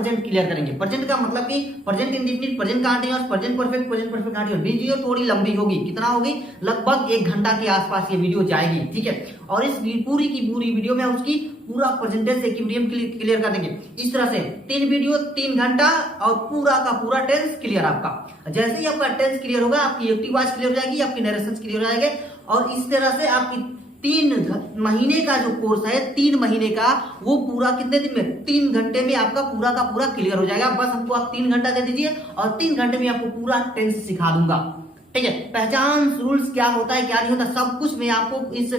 Present clear करेंगे। Present का मतलब कि present indefinite, present continuous, present perfect continuous. Video थोड़ी लंबी होगी, कितना होगी, लगभग 1 घंटा के आसपास ये वीडियो जाएगी, ठीक है। और इस पूरी की पूरी वीडियो में उसकी पूरा परसेंटेज इक्विलिब्रियम क्लियर कर देंगे। इस तरह से 3 वीडियो 3 घंटा और पूरा का पूरा टेंस क्लियर आपका। जैसे ही आपका टेंस क्लियर होगा, आपकी एक्टिव वॉइस क्लियर हो जाएगी, आपकी नरेशन क्लियर हो जाएंगे। और इस तरह से आपकी 3 महीने का जो कोर्स है, 3 महीने का, वो पूरा कितने दिन में, 3 घंटे में आपका पूरा का पूरा क्लियर हो जाएगा। बस हमको आप 3 घंटा दे दीजिए और 3 घंटे में आपको पूरा टेंस सिखा दूंगा, ठीक है। पहचान रूल्स क्या होता है, क्या नहीं होता, सब कुछ मैं आपको इस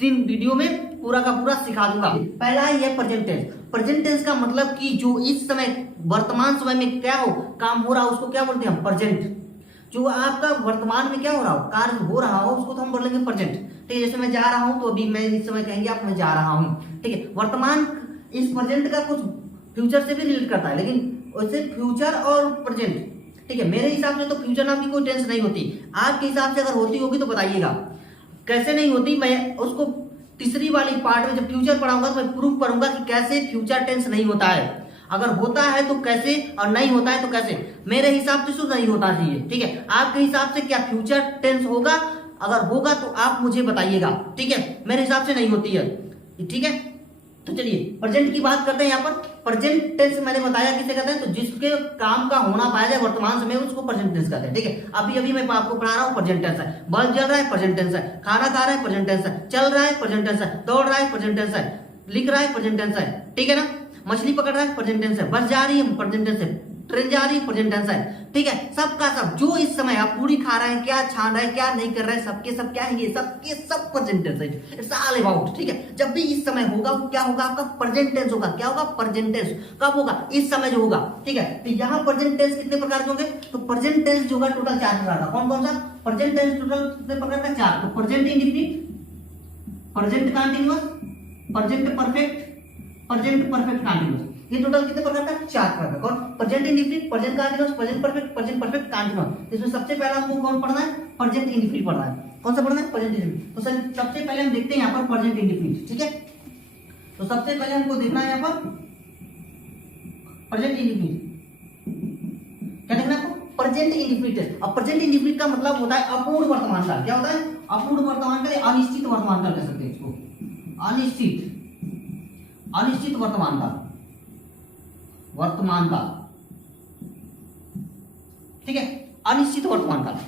3 वीडियो में पूरा का पूरा सिखा दूंगा। पहला है प्रेजेंट टेंस। प्रेजेंट टेंस का मतलब कि जो इस समय वर्तमान समय में क्या हो, काम हो रहा हो, उसको क्या बोलते हैं, प्रेजेंट। जो आपका वर्तमान में क्या हो रहा हो, कार्य हो रहा हो, उसको तो हम बोलेंगे प्रेजेंट, ठीक है। जैसे मैं जा रहा हूं तो अभी मैं इस समय कहेंगे आप, मैं जा रहा हूं, ठीक है। वर्तमान इस प्रेजेंट का कुछ फ्यूचर से भी रिलेट करता है, लेकिन वैसे फ्यूचर और प्रेजेंट, ठीक है। मेरे हिसाब से तो फ्यूचर नाम की कोई टेंस नहीं होती, आपके हिसाब से अगर होती होगी तो बताइएगा। कैसे नहीं होती, मैं उसको तीसरी वाली पार्ट में जब फ्यूचर पढ़ाऊंगा तो मैं प्रूफ करूंगा कि कैसे फ्यूचर टेंस नहीं होता है, अगर होता है तो कैसे, और नहीं होता है तो कैसे। मेरे हिसाब से तो नहीं होता चाहिए, ठीक है। आपके हिसाब से क्या फ्यूचर टेंस होगा, अगर होगा तो आप मुझे बताइएगा, ठीक है। मेरे हिसाब से नहीं होती है, ठीक है। तो चलिए प्रेजेंट की बात करते हैं। यहाँ पर प्रेजेंट टेंस मैंने बताया किसे कहते हैं, तो जिसके काम का होना पाया जाए वर्तमान समय उसको प्रेजेंट टेंस कहते हैं, ठीक है। अभी अभी मैं आपको पढ़ा रहा हूँ, प्रेजेंट टेंस है। बल्ब जल रहा है, प्रेजेंट टेंस है। खाना खा रहा है, प्रेजेंट टेंस है। चल रहा है, प्रेजेंट टेंस है। दौड़ रहा है, प्रेजेंट टेंस है। लिख रहा है, प्रेजेंट टेंस है, ठीक है ना। मछली पकड़ रहा है, प्रेजेंट टेंस है। बस जा रही है, प्रेजेंट टेंस है। ट्रेन जा रही है, प्रेजेंट टेंस है, ठीक है। सबका सब, जो इस समय आप पूरी खा रहे हैं, क्या छान रहे हैं, क्या नहीं कर रहे हैं, सबके सब क्या है, ये सबके सब प्रेजेंट टेंस है। इट्स ऑल अबाउट, ठीक है। जब भी इस समय होगा वो क्या होगा, आपका प्रेजेंट टेंस होगा। क्या होगा, प्रेजेंट टेंस। कब होगा, इस समय जो होगा, ठीक है। तो यहाँ प्रेजेंट टेंस कितने प्रकार के होंगे, तो प्रेजेंट टेंस जो होगा टोटल 4 प्रकार का। कौन कौन सा प्रेजेंट टेंस टोटल कितने प्रकार का, 4। तो present indefinite, present continuous, present perfect, present perfect continuous. ये टोटल कितने प्रकार का, 4 प्रकार का। कौन, present indefinite, present continuous, present perfect continuous. इसमें सबसे पहला हमको कौन पढ़ना है, प्रेजेंट इंडेफिनिट पढ़ना है। कौन सा पढ़ना है, प्रेजेंट इंडेफिनिट। तो सबसे पहले हम देखते हैं यहाँ पर प्रेजेंट इंडेफिनिट, ठीक है। तो सबसे पहले हमको देखना है यहाँ पर प्रेजेंट इंडेफिनिट। क्या देखना है आपको, प्रेजेंट इंडेफिनिट। अब प्रेजेंट इंडेफिनिट का मतलब होता है अपूर्ण वर्तमान काल। क्या होता है, अपूर्ण वर्तमान काल, अनिश्चित वर्तमान काल कह सकते हैं इसको। अनिश्चित वर्तमान काल, वर्तमान काल, ठीक है। अनिश्चित वर्तमान काल,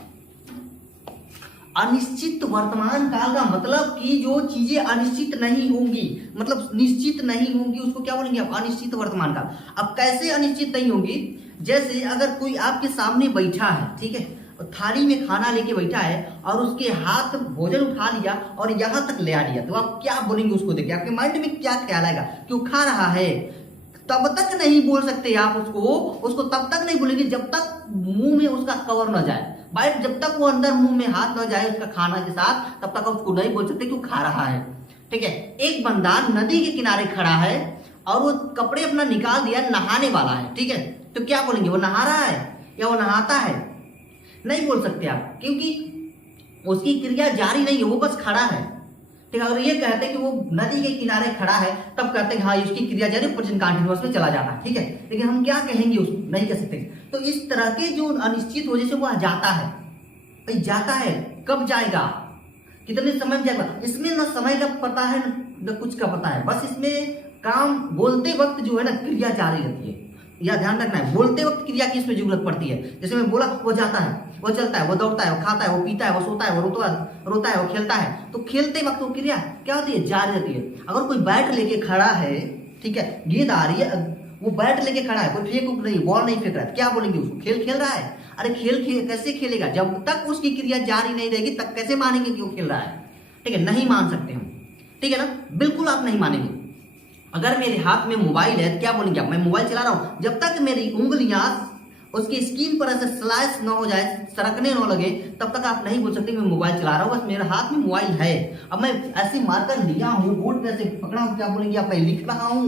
अनिश्चित वर्तमान काल का मतलब कि जो चीजें अनिश्चित नहीं होंगी, मतलब निश्चित नहीं होंगी, उसको क्या बोलेंगे आप, अनिश्चित वर्तमान काल। अब कैसे अनिश्चित नहीं होंगी, जैसे अगर कोई आपके सामने बैठा है, ठीक है, थाली में खाना लेके बैठा है और उसके हाथ भोजन उठा लिया और यहां तक ले आ लिया, तो आप क्या बोलेंगे उसको देख के, आपके माइंड में क्या ख्याल आएगा कि वो खा रहा है। तब तक नहीं बोल सकते आप उसको तब तक नहीं बोलेंगे जब तक मुंह में उसका कवर न जाए, बाइट जब तक वो अंदर मुंह में हाथ न जाए उसका खाना के साथ, तब तक आप उसको नहीं बोल सकते कि वो खा रहा है, ठीक है। एक बंदा नदी के किनारे खड़ा है और वो कपड़े अपना निकाल दिया, नहाने वाला है, ठीक है, तो क्या बोलेंगे, वो नहा रहा है या वो नहाता है, नहीं बोल सकते आप, क्योंकि उसकी क्रिया जारी नहीं है, वो बस खड़ा है, ठीक है। अगर ये कहते हैं कि वो नदी के किनारे खड़ा है, तब कहते हैं हाँ इसकी क्रिया जारी प्रेजेंट कंटीन्यूअस में चला जाना, ठीक है। लेकिन हम क्या कहेंगे, उसको नहीं कह सकते। तो इस तरह के जो अनिश्चित वजह से वो जाता है, भाई जाता है, कब जाएगा, कितने समय में जाएगा, इसमें न समय का पता है न कुछ का पता है, बस इसमें काम बोलते वक्त जो है ना क्रिया जारी रहती है, यह ध्यान रखना है। बोलते वक्त क्रिया की इसमें जरूरत पड़ती है। जैसे मैं बोला, वो जाता है, वो चलता है, वो दौड़ता है, वो खाता है, वो पीता है, वो सोता है, वो रोता है, वो खेलता है, तो खेलते वक्त वो क्रिया क्या होती है, जारी रहती है। अगर कोई बैट लेके खड़ा है, ठीक है, गेंद आ रही है, वो बैट लेके खड़ा है, कोई फेंक नहीं, बॉल नहीं फेंक रहा है, क्या बोलेंगे उसको, खेल रहा है। अरे खेल कैसे खेलेगा, जब तक उसकी क्रिया जारी नहीं रहेगी तब कैसे मानेंगे कि वो खेल रहा है, ठीक है, नहीं मान सकते हम, ठीक है ना, बिल्कुल आप नहीं मानेंगे। अगर मेरे हाथ में मोबाइल है तो क्या बोलेंगे आप, मैं मोबाइल चला रहा हूं, जब तक मेरी उंगलियां उसकी स्क्रीन पर ऐसे स्लाइस न हो जाए, सरकने न लगे, तब तक आप नहीं बोल सकते मैं मोबाइल चला रहा हूं, बस मेरे हाथ में मोबाइल है। अब मैं ऐसे मार्कर लिया हूं, बोर्ड पे ऐसे पकड़ा हूं, क्या बोलेंगे आप, मैं लिख रहा हूं,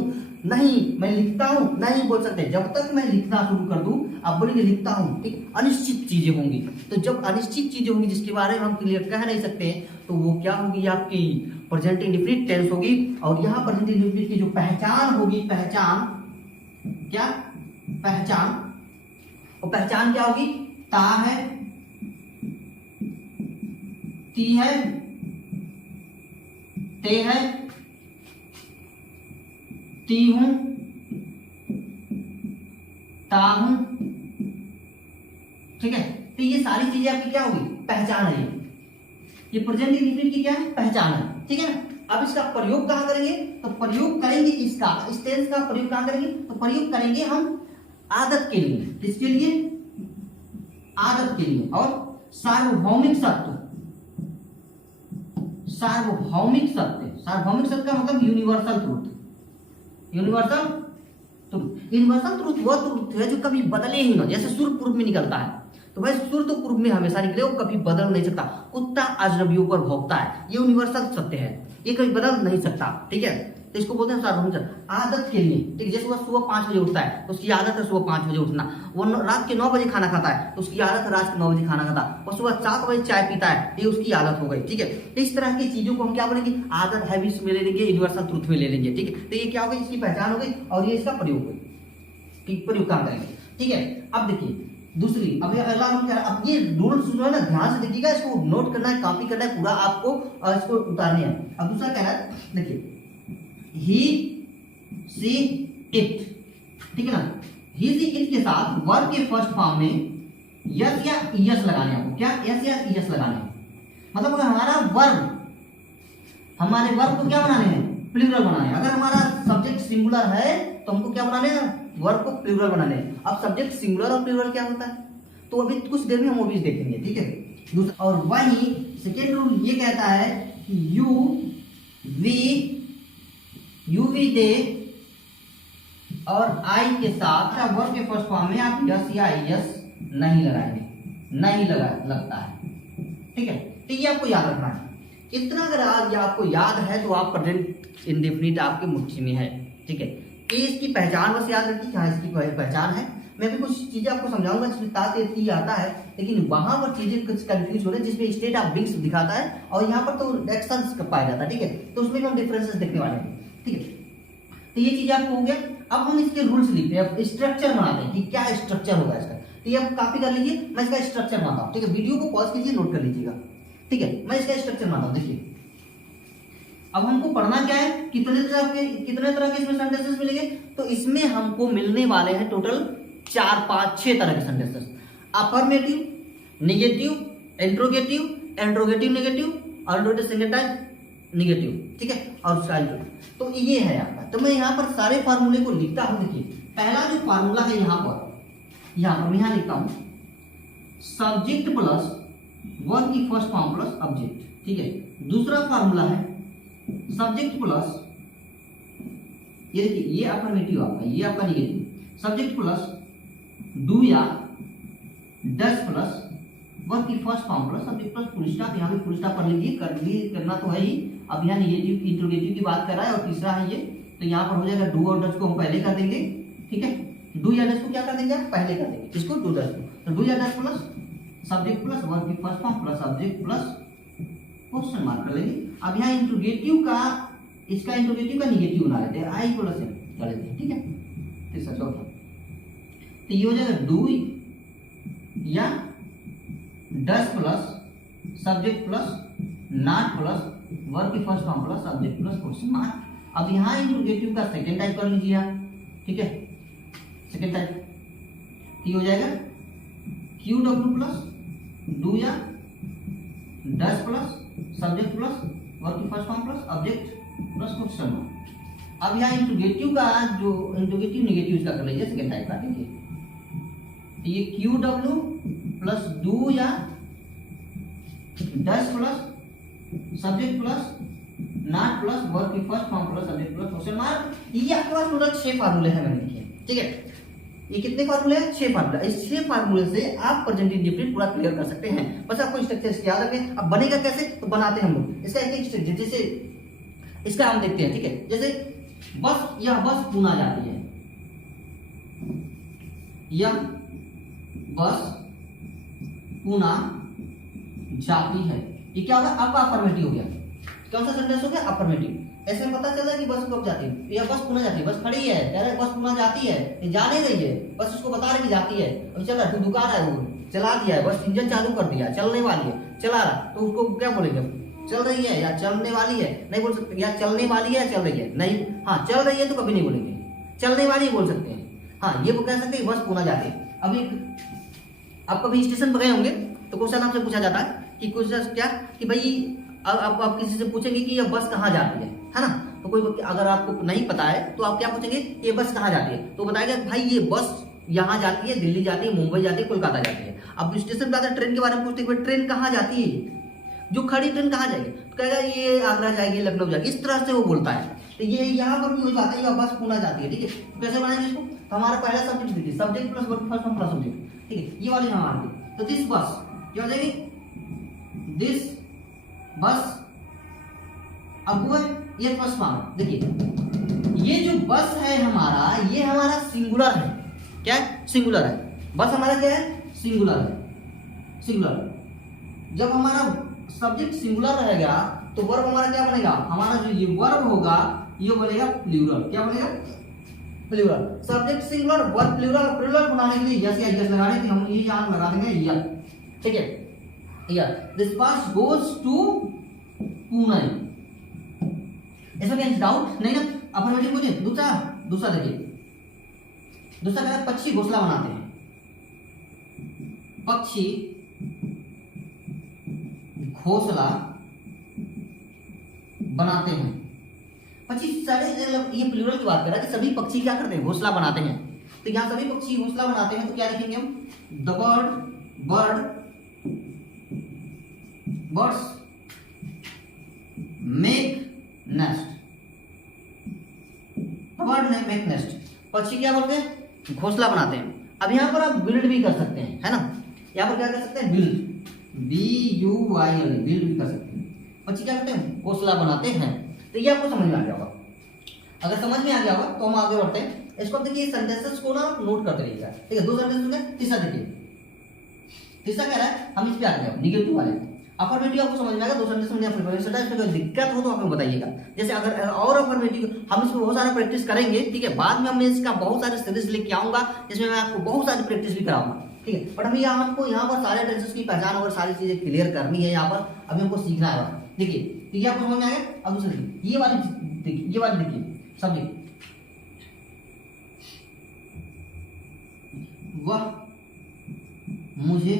नहीं मैं लिखता हूं, नहीं बोल सकते। जब तक मैं लिखना शुरू कर दूं आप बोलेंगे लिखता हूं, ठीक। अनिश्चित चीजें होंगी, तो जब अनिश्चित चीजें होंगी जिसके बारे में हम क्लियर कह नहीं सकते, तो वो क्या होगी, आपकी प्रेजेंट इंडेफिनिट टेंस होगी। और यहाँ प्रेजेंट इंडेफिनिट की जो पहचान होगी, पहचान क्या, पहचान, और पहचान क्या होगी? ता है, ती है, ते है, ती हूं, ता हूं, ठीक है। तो ये सारी चीजें आपकी क्या होगी? पहचान है। ये प्रेजेंट इंडेफिनिट की क्या है? पहचान है, ठीक है ना। अब इसका प्रयोग कहां करेंगे? तो प्रयोग करेंगे इसका, इस टेंस का प्रयोग कहां करेंगे? तो प्रयोग करेंगे हम आदत के लिए। किसके लिए? आदत के लिए। और सार्वभौमिक सत्य, सार्वभौमिक सत्य, सार्वभौमिक सत्य का मतलब universal truth. Universal truth, universal truth वह ट्रूथ है जो कभी बदले ही ना। जैसे सूर्य पूर्व में निकलता है, तो भाई सूर्य तो पूर्व में हमेशा निकले, वो कभी बदल नहीं सकता। कुत्ता अजनबियों पर भौंकता है, ये यूनिवर्सल सत्य है, ये कभी बदल नहीं सकता, ठीक है। तो इसको बोलते हैं सार्वभौमिक सत्य। आदत के लिए, ठीक है। जैसे वह सुबह 5 बजे उठता है, तो उसकी आदत है सुबह 5 बजे उठना। वो रात के 9 बजे खाना खाता है, तो उसकी आदत है रात के 9 बजे खाना खाता। और सुबह 7 बजे चाय पीता है, ये उसकी आदत हो गई, ठीक है। तो इस तरह की चीजों को हम क्या बोलेंगे? आदत, हैबिट्स में ले लेंगे, यूनिवर्सल ट्रूथ में ले लेंगे, ठीक है। तो ये क्या हो गई? इसकी पहचान हो गई, और ये इसका प्रयोग हो गई, प्रयोग काम करेंगे, ठीक है। अब देखिए दूसरी, अब अगला रूल क्या है? अब ये रूल्स जो है ना, ध्यान से देखिएगा, इसको नोट करना है, कॉपी करना है पूरा आपको, और इसको उतारने है। अब दूसरा क्या है? देखिए, ही सी इट, ठीक है ना। ही सी इट के साथ वर्ब के फर्स्ट फॉर्म में यस या यस लगाने हैं आपको। क्या? यस या यस लगाने हैं। मतलब हमारा वर्ब, हमारे वर्ब को क्या बनाने हैं? प्लूरल बनाने हैं। अगर हमारा सब्जेक्ट सिंगुलर है तो हमको क्या बनाने हैं? वर्ब को प्लूरल बनाने हैं। अब सब्जेक्ट सिंगुलर और प्लूरल क्या होता है, तो अभी कुछ देर में हम वो भी देखेंगे, ठीक है। दूसरा, और वही सेकेंड रूल ये कहता है कि यू वी दे और आई के साथ वर्ब के फर्स्ट फॉर्म में आप यस या यस नहीं लगाएंगे, नहीं लगता है, ठीक है। तो ये आपको याद रखना है। इतना अगर आज आपको याद है तो आप प्रेजेंट इंडेफिनिट आपके मुट्ठी में है, ठीक है। ये इसकी पहचान बस याद रखिए, क्या इसकी पहचान है। मैं भी कुछ चीजें आपको समझाऊंगा जिसमें ती आता है, लेकिन वहां पर चीजें कुछ कंफ्यूज हो रही है, जिसमें स्टेट ऑफ बीइंग दिखाता है और यहाँ पर तो एक्शंस पाया जाता है, ठीक है। तो उसमें भी हम डिफरेंसेस देखने वाले हैं, ठीक है। तो ये चीज आपको हो गया। अब हम इसके रूल्स लिखते हैं, अब स्ट्रक्चर बनाते हैं कि क्या स्ट्रक्चर होगा इसका। तो ये आप कॉपी कर लीजिए, मैं इसका स्ट्रक्चर बनाता हूँ, ठीक है। वीडियो को पॉज कीजिए, नोट कर लीजिएगा, ठीक है। मैं इसका स्ट्रक्चर बनाता हूँ, देखिए। अब हमको पढ़ना क्या है? कितने तरह के इसमें सेंटेंसेस मिलेंगे? तो इसमें हमको मिलने वाले हैं टोटल 4, 5, 6 तरह के sentences. Affirmative, negative, interrogative, interrogative negative, alternative second type negative, ठीक है, और साइड। तो ये है आपका। तो मैं यहाँ पर सारे फार्मूले को लिखता हूँ। देखिए, पहला जो फार्मूला है यहाँ पर मैं यहाँ लिखता हूँ सब्जेक्ट प्लस वर्ब की फर्स्ट फॉर्म प्लस ऑब्जेक्ट, ठीक है। दूसरा फार्मूला है सब्जेक्ट प्लस, ये देखिए, ये अफर्मेटिव आपका, ये आपका नेगेटिव। सब्जेक्ट प्लस डू या डस प्लस वर्ब की first form plus subject plus full stop. यहाँ पे फुल स्टॉप कर लीजिए, करना तो है ही। अब यहाँ नेगेटिव इंट्रोगेटिव की बात कर रहा है, और तीसरा है ये, तो यहाँ पर हो जाएगा डू और डस को हम पहले कर देंगे, ठीक है। डू या डस को क्या कर देंगे? पहले कर देंगे, किसको? डू डस को। तो डू या does plus subject plus verb की first form plus subject plus question mark कर लेंगे। अब यहाँ इंट्रोगेटिव का, इसका इंट्रोगेटिव का नेगेटिव बना लेते हैं, आई प्लस एम कर लेते हैं, ठीक है। तीसरा चौथा, तो ये हो जाएगा डू या does plus subject plus not plus verb की first form plus subject plus question mark. अब यहाँ इंट्रोगेटिव का सेकेंड टाइप कर लीजिए आप, ठीक है। सेकेंड टाइप ये हो जाएगा क्यू डब्ल्यू प्लस डू या does plus subject plus verb की first form plus object plus question mark. अब यहाँ इंट्रोगेटिव का जो इंट्रोगेटिव नेगेटिव इसका कर लीजिए सेकेंड टाइप का, ठीक है। ये क्यू डब्ल्यू प्लस डू या does plus subject plus not plus verb की first form plus subject plus question mark. ये आपके पास टोटल 6 फार्मूले हैं, मैंने लिखे, ठीक है। ये कितने फार्मूले हैं? 6 फार्मूले। इस 6 फार्मूले से आप प्रेजेंट इंडेफिनिट पूरा क्लियर कर सकते हैं। बस आपको स्ट्रक्चर याद रखें। अब बनेगा कैसे? तो बनाते हैं हम लोग इसका एक स्ट्रक्चर। जैसे इसका हम देखते हैं, ठीक है। जैसे बस, यह बस पुणे जाती है, यह बस पुणे जाती है, ये क्या होगा? आपका अफर्मेटिव हो गया। कौन सा सेंटेंस हो गया? अफर्मेटिव। ऐसे में पता चला कि बस कब जाती है, या बस पुणे जाती है, बस खड़ी है, कह रहे बस पुणे जाती है, ये जा नहीं रही है, बस उसको बता रहे कि जाती है, अभी चल रहा है, दुकान है, वो चला दिया है, बस इंजन चालू कर दिया, चलने वाली है, चला रहा, तो उसको क्या बोलेंगे, चल रही है या चलने वाली है, नहीं बोल सकते, या चलने वाली है या चल रही है, नहीं, हाँ चल रही है तो कभी नहीं बोलेंगे, चलने वाली बोल सकते हैं, हाँ ये वो कह सकते हैं बस पुणे जाती है। अभी आप कभी स्टेशन पर गए होंगे तो क्वेश्चन आपसे पूछा जाता है कि क्वेश्चन क्या कि भाई अब आप किसी से पूछेंगे कि ये बस कहाँ जाती है ना, तो कोई अगर आपको नहीं पता है तो आप क्या पूछेंगे, ये बस कहाँ जाती है, तो बताएगा भाई ये बस यहाँ जाती है, दिल्ली जाती है, मुंबई जाती है, कोलकाता जाती है। अब स्टेशन पर ट्रेन के बारे में पूछते हैं ट्रेन कहाँ जाती है, जो खड़ी ट्रेन कहाँ जाएगी, तो कहेगा ये आगरा जाएगी, लखनऊ जाएगी, इस तरह से वो बोलता है। तो ये यहाँ पर भी वही बात है, ये बस पुणे जाती है, ठीक है। तो कैसे बनाएंगे इसको, तो हमारा पहला सब्जेक्ट देखिए, subject plus verb first form plus subject, ठीक है, ये वाली हमारी, तो दिस बस क्या हो जाएगी, दिस बस। अब वो ये फर्स्ट फॉर्म देखिए, ये जो बस है हमारा, ये हमारा सिंगुलर है, क्या है, सिंगुलर है, बस हमारा क्या है, सिंगुलर है, सिंगुलर। जब हमारा सब्जेक्ट सिंगुलर रहेगा तो वर्ब हमारा क्या बनेगा, हमारा जो ये वर्ब होगा ये बनेगा प्लूरल, क्या बनेगा, plural. Subject singular, verb plural, plural बनाने के लिए यस या यस लगाने के लिए हम ये यहां लगा देंगे या, ठीक है, या दिस बस गोज टू पुणे। इसमें क्या डाउट नहीं ना, अफर्मेटिव बोलिए। दूसरा देखिए, दूसरा क्या है, पक्षी घोंसला बनाते हैं, पक्षी घोंसला बनाते हैं, पक्षी सारे, ये प्लूरल की बात कर रहा है कि सभी पक्षी क्या करते हैं, घोंसला बनाते हैं। तो यहाँ सभी पक्षी घोंसला बनाते हैं, तो क्या लिखेंगे हम, the birds make nest, bird make nest, पक्षी क्या बोलते हैं, घोंसला बनाते हैं। अब यहाँ पर आप बिल्ड भी कर सकते हैं, है ना, यहाँ पर क्या कर सकते हैं, बिल्ड, BUILD, बिल्ड भी कर सकते हैं। पक्षी क्या करते हैं, घोंसला बनाते हैं। तो ये आपको समझ में आ गया होगा, अगर समझ में आ गया होगा तो हम आगे बढ़ते हैं। इसको देखिए, सेंटेंसेस को ना नोट करते रहिएगा, ठीक है। दो सेंटेंस हो गए, तीसरा देखिए, तीसरा कह रहा है, हम इस पे आ गए निगेटिव वाले। अफर्मेटिव आपको समझ में आएगा, दो सेंटेंस में प्रिपरेशन है, इसमें कोई दिक्कत हो तो आप हमें बताइएगा। जैसे अगर और अफर्मेटिव हम इसमें बहुत सारा प्रैक्टिस करेंगे, ठीक है, बाद में हम इसका बहुत सारे सीरीज लेके आऊंगा जिसमें मैं आपको बहुत सारी प्रैक्टिस भी कराऊंगा, ठीक है। बट हमें आपको यहाँ पर सारे टेंसेस की पहचान और सारी चीजें क्लियर करनी है, यहाँ पर अभी हमको सीखना है। देखिए, तो ये आपको समझ में आ गया। अब दूसरी ये वाली देखिए, ये वाली देखिए, सब्जेक्ट, वह मुझे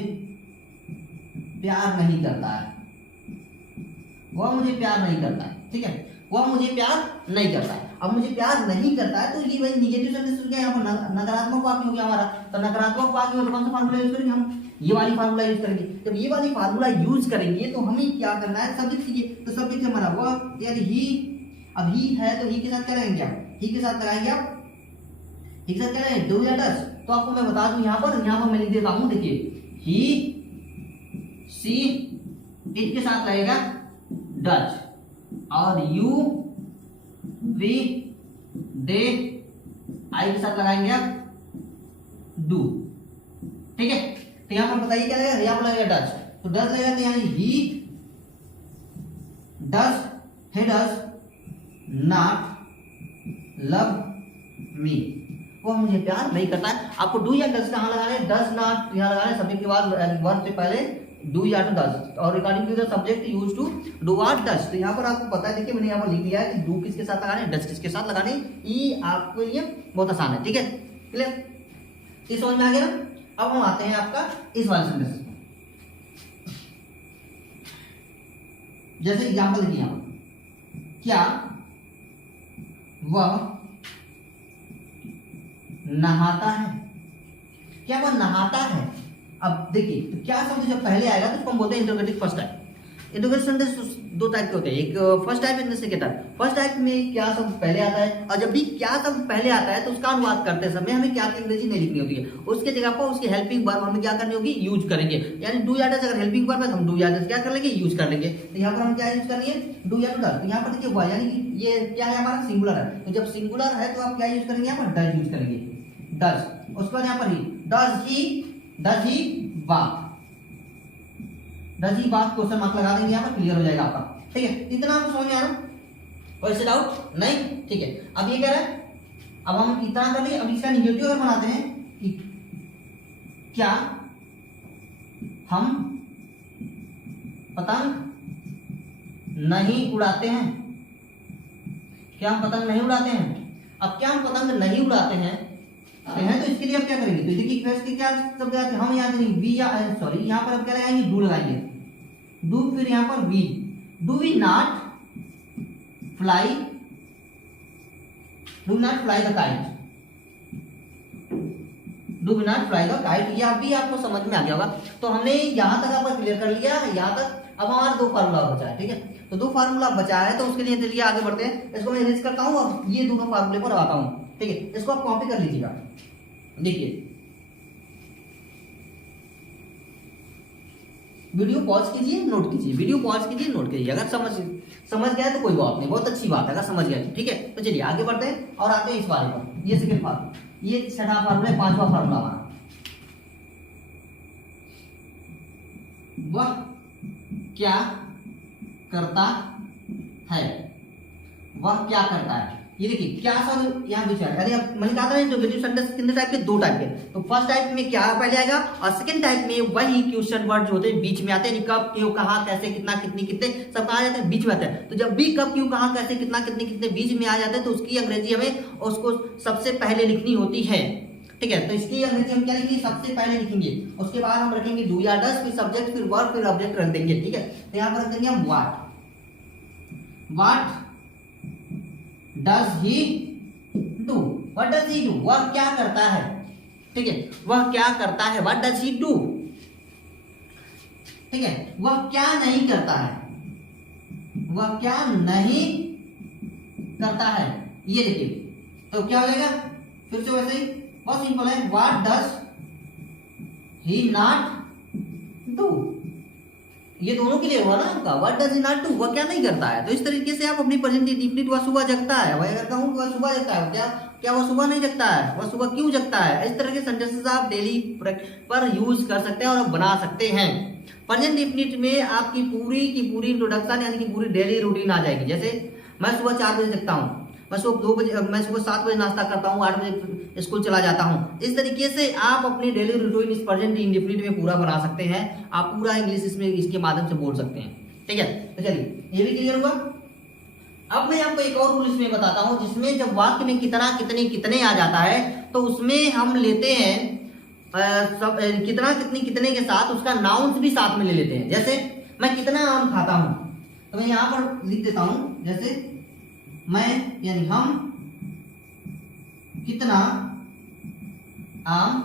प्यार नहीं करता है, वह मुझे प्यार नहीं करता है, ठीक है, वह मुझे प्यार नहीं करता है। अब मुझे प्यार नहीं करता है, तो ये भाई निगेटिव सेंटेंस हो गया, यहाँ पर नकारात्मक वाक्य हो गया हमारा। तो नकारात्मक वाक्य में कौन सा फार्मूला यूज करेंगे हम, ये वाली फार्मूला यूज करेंगे। जब ये वाली फार्मूला यूज करेंगे तो हमें क्या करना है, सब्जेक्ट कीजिए, तो सब्जेक्ट हमारा वह, यानी ही। अब ही है तो ही के साथ क्या रहेंगे आप, ही के साथ लगाएंगे आप, ही के साथ क्या रहेंगे, डू या डज। तो आपको मैं बता दूं, यहाँ पर मैं लिख देता हूं, देखिए, ही, सी, इट के साथ लगेगा डज, और यू, वी, दे, आई के साथ लगाएंगे आप डू, ठीक है। तो यहां पर बताइए क्या लगेगा, यहां पर लगेगा डज, तो डज लगेगा, तो यानी he does not love me, वो मुझे प्यार नहीं करता है। आपको डू या डज कहां लगाना है, डज नॉट यहां लगाना है, सब्जेक्ट के बाद वर्ब से पहले डू या टू डज, और regarding to the subject use to do what does. तो यहाँ पर आपको पता है, देखिए मैंने यहाँ पर लिख दिया है कि डू किसके साथ लगाने, डज किसके साथ लगाने, ये आपके लिए बहुत आसान है, ठीक है, क्लियर, ये समझ में आ गया ना। अब हम आते हैं आपका इस वाले सेंटेंस में, जैसे एग्जांपल देखिए, यहाँ क्या वह नहाता है, क्या वह नहाता है। अब देखिए, तो क्या शब्द जब पहले आएगा तो उसको हम बोलते हैं interrogative first type. Interrogative sentence दो टाइप के होते हैं, एक फर्स्ट टाइप, एक सेकंड टाइप। फर्स्ट टाइप में क्या शब्द पहले आता है, और जब भी क्या शब्द पहले आता है तो उसका अनुवाद करते समय हमें क्या अंग्रेजी नहीं लिखनी होती है, उसके जगह पर उसकी हेल्पिंग वर्ब हमें क्या करनी होगी, यूज करेंगे। यानी डू या डज, अगर हेल्पिंग वर्ब है तो हम डू या डज क्या कर लेंगे, यूज कर लेंगे। तो यहाँ पर हम क्या यूज करेंगे, डू या डू डज। तो यहाँ पर देखिए हुआ, यानी कि ये क्या है, हमारा सिंगुलर है, तो जब सिंगुलर है तो आप क्या यूज करेंगे, यहाँ पर डज यूज करेंगे, डज। उसके बाद यहाँ पर ही डज ही बात, डज ही बात क्वेश्चन मार्क लगा देंगे, यहाँ पर क्लियर हो जाएगा आपका, ठीक है। इतना आपको समझ में आ रहा है। और इससे डाउट नहीं, ठीक है। अब ये कह रहा है, अब हम इतना कर लिए, अब इसका निगेटिव अगर बनाते हैं कि क्या हम पतंग नहीं उड़ाते हैं, क्या हम पतंग नहीं उड़ाते हैं। अब क्या हम पतंग नहीं उड़ाते हैं तो इसके लिए अब क्या करेंगे, तो देखिए इक्वेशन के क्या शब्द आते हैं, हम याद नहीं वी या सॉरी यहाँ पर अब क्या लगाएंगे, डू लगाएंगे, डू फिर यहाँ पर we, do we not fly, do not fly the kite, do not fly the kite. ये अभी आपको समझ में आ गया होगा। तो हमने यहां तक आपका क्लियर कर लिया, यहां तक। अब हमारा दो फार्मूला बचा है, ठीक है। तो दो फार्मूला बचा है, तो उसके लिए चलिए आगे बढ़ते हैं। इसको मैं इरेज करता हूं और ये दोनों फार्मूले पर आता हूं, ठीक है। इसको आप कॉपी कर लीजिएगा। देखिए वीडियो पॉज कीजिए, नोट कीजिए, वीडियो पॉज कीजिए, नोट कीजिए। अगर समझ गया तो कोई बात नहीं, बहुत अच्छी बात है अगर समझ गया, ठीक है। तो चलिए आगे बढ़ते हैं और आते हैं इस बारे पर। ये सेकंड फार्मूला, ये छठा फार्मूला, पांचवा फार्मूला हमारा, वह क्या करता है, वह क्या करता है। ये देखिए क्या सब यहाँ बीच में, अरे मैंने कहा था इंट्रोगेटिव सेंटेंस कितने टाइप के, दो टाइप के। तो फर्स्ट टाइप में क्या पहले आएगा और सेकंड टाइप में वही क्वेश्चन वर्ड जो होते हैं बीच में आते हैं। कब, क्यों, कहाँ, कैसे, कितना, कितनी, कितने, सब कहाँ जाते हैं, बीच में आते हैं। तो जब भी कब, क्यों, कहाँ, कैसे, कितना, कितने, कितने बीच में आ जाते हैं तो उसकी अंग्रेजी हमें उसको सबसे पहले लिखनी होती है, ठीक है। तो इसकी अंग्रेजी हम क्या लिखेंगे, सबसे पहले लिखेंगे, उसके बाद हम रखेंगे डू या डज, फिर सब्जेक्ट, फिर वर्ब, फिर ऑब्जेक्ट रख देंगे, ठीक है। तो यहाँ पर रख देंगे हम what does he do, what does he do, वह क्या करता है, ठीक है, वह क्या करता है, व्हाट डज ही डू, ठीक है। वह क्या नहीं करता है, वह क्या नहीं करता है, ये देखिए। तो क्या हो जाएगा, फिर से वैसे ही बहुत सिंपल है, what does he not do, ये दोनों के लिए हुआ ना आपका, what does he not do, वह क्या नहीं करता है। तो इस तरीके से आप अपनी प्रेजेंट इंडेफिनिट, वह सुबह जगता है, वह अगर कहूं वह सुबह जगता है, क्या वह सुबह नहीं जगता है, वह सुबह क्यों जगता है। इस तरह के सेंटेंसेस आप डेली पर यूज कर सकते हैं और बना सकते हैं। प्रेजेंट इंडेफिनिट में आपकी पूरी की पूरी इंट्रोडक्शन यानी कि पूरी डेली रूटीन आ जाएगी। जैसे मैं सुबह 4 बजे जगता हूँ, मैं सुबह 2 बजे, मैं सुबह 7 बजे नाश्ता करता हूँ, 8 बजे स्कूल चला जाता हूँ। इस तरीके से आप अपनी डेली रूटीन इस प्रेजेंट इंडेफिनिट में पूरा बना सकते हैं। आप पूरा इंग्लिश इसमें इसके माध्यम से बोल सकते हैं, ठीक है। तो चलिए ये भी क्लियर हुआ। अब मैं आपको एक और रूल इसमें बताता हूँ, जिसमें जब वाक्य में कितना, कितने, कितने आ जाता है तो उसमें हम लेते हैं कितना, कितनी, कितने के साथ उसका नाउन्स भी साथ में ले लेते हैं। जैसे मैं कितना आम खाता हूँ, तो मैं यहाँ पर लिख देता हूँ, जैसे मैं यानी हम कितना आम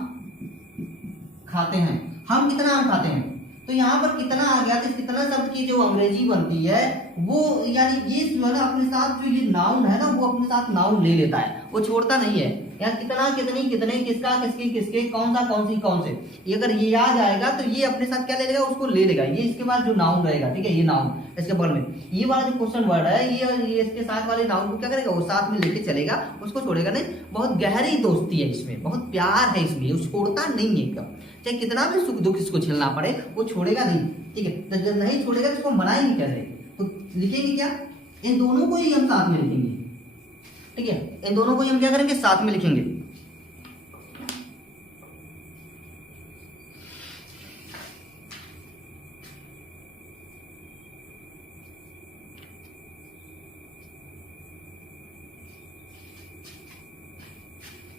खाते हैं, हम कितना आम खाते हैं। तो यहाँ पर कितना आ गया, तो कितना शब्द की जो अंग्रेजी बनती है वो, यानी ये जो है ना अपने साथ जो ये नाउन है ना, वो अपने साथ नाउन ले लेता है, वो छोड़ता नहीं है। यहाँ कितना, कितनी, कितने, किसका, किसकी, किसके, कौन सा, कौन सी, कौन से, ये अगर ये आ जाएगा तो ये अपने साथ क्या ले लेगा, उसको ले लेगा। ये इसके बाद जो नाउन रहेगा, ठीक है, ये नाउन इसके बगल में ये वाला जो क्वेश्चन वर्ड है, ये इसके साथ वाले नाउन को क्या करेगा, वो साथ में लेके चलेगा, उसको छोड़ेगा नहीं। बहुत गहरी दोस्ती है इसमें, बहुत प्यार है इसमें, वो छोड़ता नहीं है कब, चाहे कितना भी सुख दुख इसको झेलना पड़े, वो छोड़ेगा नहीं, ठीक है। तो जब नहीं छोड़ेगा तो इसको मनाएंगे कैसे, तो लिखेंगे क्या, इन दोनों को ही हम साथ में लिखेंगे, ठीक है। इन दोनों को ही हम क्या करेंगे, साथ में लिखेंगे।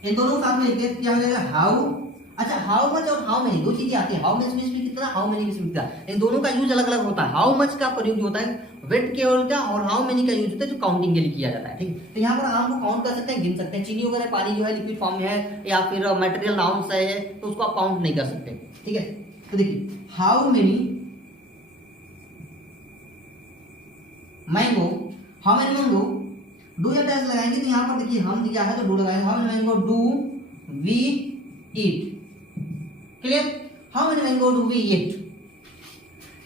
इन दोनों साथ में लिखते क्या हो जाएगा, हाउ, अच्छा हाउ मच और हाउ मेनी दो चीजें आती है। हाउ मच में इसमें कितना, हाउ मेनी में इसमें कितना, इन दोनों का यूज अलग अलग होता है। हाउ मच का प्रयोग होता है वेट के होता है, और हाउ मेनी का यूज होता है जो काउंटिंग के लिए किया जाता है, ठीक। तो यहाँ पर आम को काउंट कर सकते हैं, गिन सकते हैं। चीनी वगैरह पानी जो है लिक्विड फॉर्म में है या फिर मटेरियल नाउन है, तो उसको आप काउंट नहीं कर सकते, ठीक है। तो देखिए how many mango, how many mango, do या डैश लगाएंगे तो यहाँ पर देखिए हम क्या है तो डू लगाएंगे, how many mango do we eat, clear, how many mango do we eat.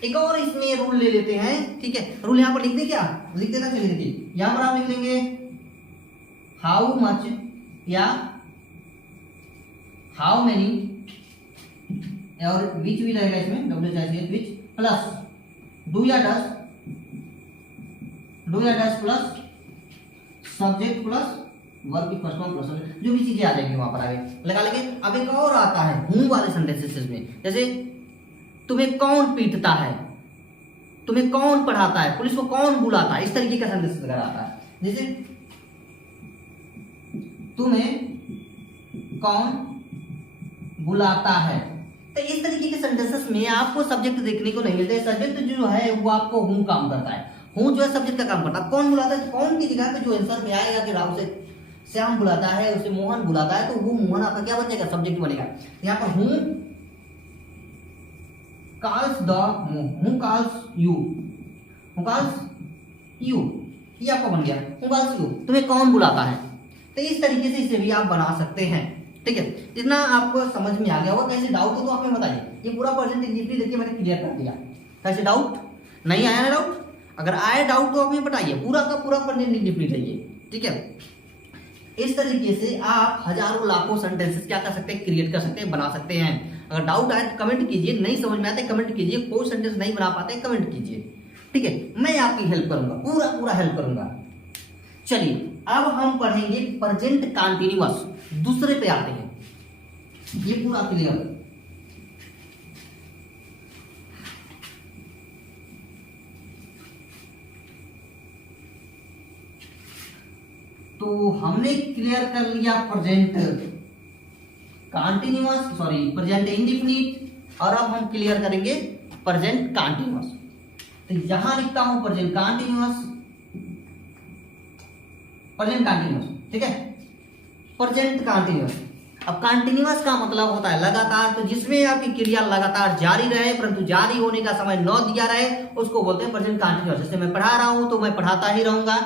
एक और इसमें रूल ले लेते हैं, ठीक है। रूल यहाँ पर लिख दे, क्या लिख देना, चलिए देखिए यहाँ पर आप लिख लेंगे हाउ मच या हाउ मेनी, और विच भी रहेगा इसमें, विच प्लस डू या डस, डू या does plus subject plus verb की फर्स्ट फॉर्म प्लस जो भी चीजें आ जाएंगी वहां पर आगे लगा लेंगे। अब एक और आता है हूं वाले सेंटेंसेस में, जैसे तुम्हें कौन पीटता है, तुम्हें कौन पढ़ाता है, पुलिस को कौन बुलाता है, इस तरीके का सेंटेंस अगर आता है। जैसे तुम्हें कौन बुलाता है, तो इस तरीके के सेंटेंसेस में आपको सब्जेक्ट देखने को नहीं मिलते। सब्जेक्ट जो है वो आपको हूं काम करता है, हूं जो है सब्जेक्ट का काम करता है। कौन बुलाता है, कौन की जगह पे जो आंसर में आएगा कि राव से श्याम बुलाता है, उसे मोहन बुलाता है, तो वो मोहन आपका क्या बनेगा, सब्जेक्ट बनेगा। यहाँ पर हूं calls the who calls you, who calls you, ये आपका बन गया who calls you, तुम्हें कौन बुलाता है। तो इस तरीके से इसे भी आप बना सकते हैं, ठीक है। जितना आपको समझ में आ गया होगा। कैसे डाउट हो तो आप हमें बताइए। ये पूरा प्रेजेंट इंडिफिनिट देखिए मैंने क्लियर कर दिया। कैसे डाउट नहीं आया ना, डाउट अगर आया डाउट तो आप हमें बताइए। पूरा का पूरा प्रेजेंट इंडिफिनिट है ये, ठीक है। इस तरीके से आप हजारों लाखों सेंटेंसेस क्या कर सकते हैं, क्रिएट कर सकते हैं, बना सकते हैं। अगर डाउट आए तो कमेंट कीजिए, नहीं समझ में आते कमेंट कीजिए, कोई सेंटेंस नहीं बना पाते कमेंट कीजिए, ठीक है। मैं आपकी हेल्प करूंगा, पूरा पूरा हेल्प करूंगा। चलिए अब हम पढ़ेंगे प्रेजेंट कंटीन्यूअस, दूसरे पे आते हैं। ये पूरा क्लियर है। तो हमने क्लियर कर लिया present continuous, sorry present indefinite, और अब हम क्लियर करेंगे प्रेजेंट कंटीन्यूअस। तो यहां लिखता हूं प्रेजेंट कंटीन्यूअस, प्रेजेंट कंटीन्यूअस, ठीक है। प्रेजेंट कंटीन्यूअस, अब कंटीन्यूअस का मतलब होता है लगातार, तो जिसमें आपकी क्रिया लगातार जारी रहे परंतु जारी होने का समय न दिया रहे उसको बोलते हैं प्रेजेंट कंटीन्यूअस। जैसे मैं पढ़ा रहा हूं तो मैं पढ़ाता ही रहूंगा,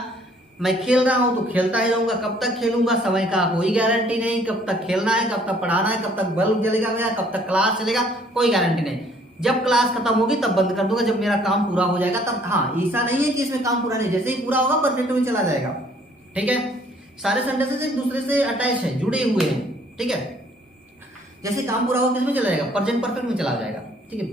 मैं खेल रहा हूं तो खेलता ही रहूंगा। कब तक खेलूंगा समय का कोई गारंटी नहीं, कब तक खेलना है, कब तक पढ़ाना है, कब तक बल्ब जलेगा मेरा, कब तक क्लास चलेगा, कोई गारंटी नहीं। जब क्लास खत्म होगी तब बंद कर दूंगा, जब मेरा काम पूरा हो जाएगा तब। हाँ, ऐसा नहीं है कि इसमें काम पूरा नहीं, जैसे ही पूरा होगा परफेक्ट में चला जाएगा, ठीक है। सारे सेंटेंसेस एक दूसरे से अटैच है, जुड़े हुए हैं, ठीक है। जैसे काम पूरा होगा किसमें चला जाएगा, प्रेजेंट परफेक्ट में चला जाएगा, ठीक है।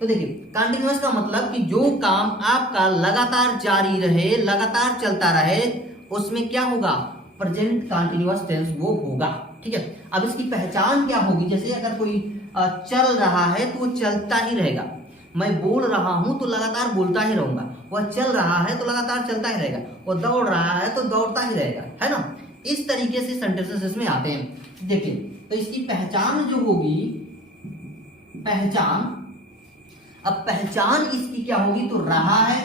तो देखिए कंटीन्यूअस का मतलब कि जो काम आपका लगातार जारी रहे, लगातार चलता रहे, उसमें क्या होगा, प्रेजेंट कंटीन्यूअस टेंस वो होगा, ठीक है। अब इसकी पहचान क्या होगी, जैसे अगर कोई चल रहा है तो वो चलता ही रहेगा। मैं बोल रहा हूं तो लगातार बोलता ही रहूंगा, वह चल रहा है तो लगातार चलता ही रहेगा, वो दौड़ रहा है तो दौड़ता ही रहेगा, है ना। इस तरीके से सेंटेंसेस इसमें आते हैं। देखिए तो इसकी पहचान जो होगी, पहचान, अब पहचान इसकी क्या होगी, तो रहा है,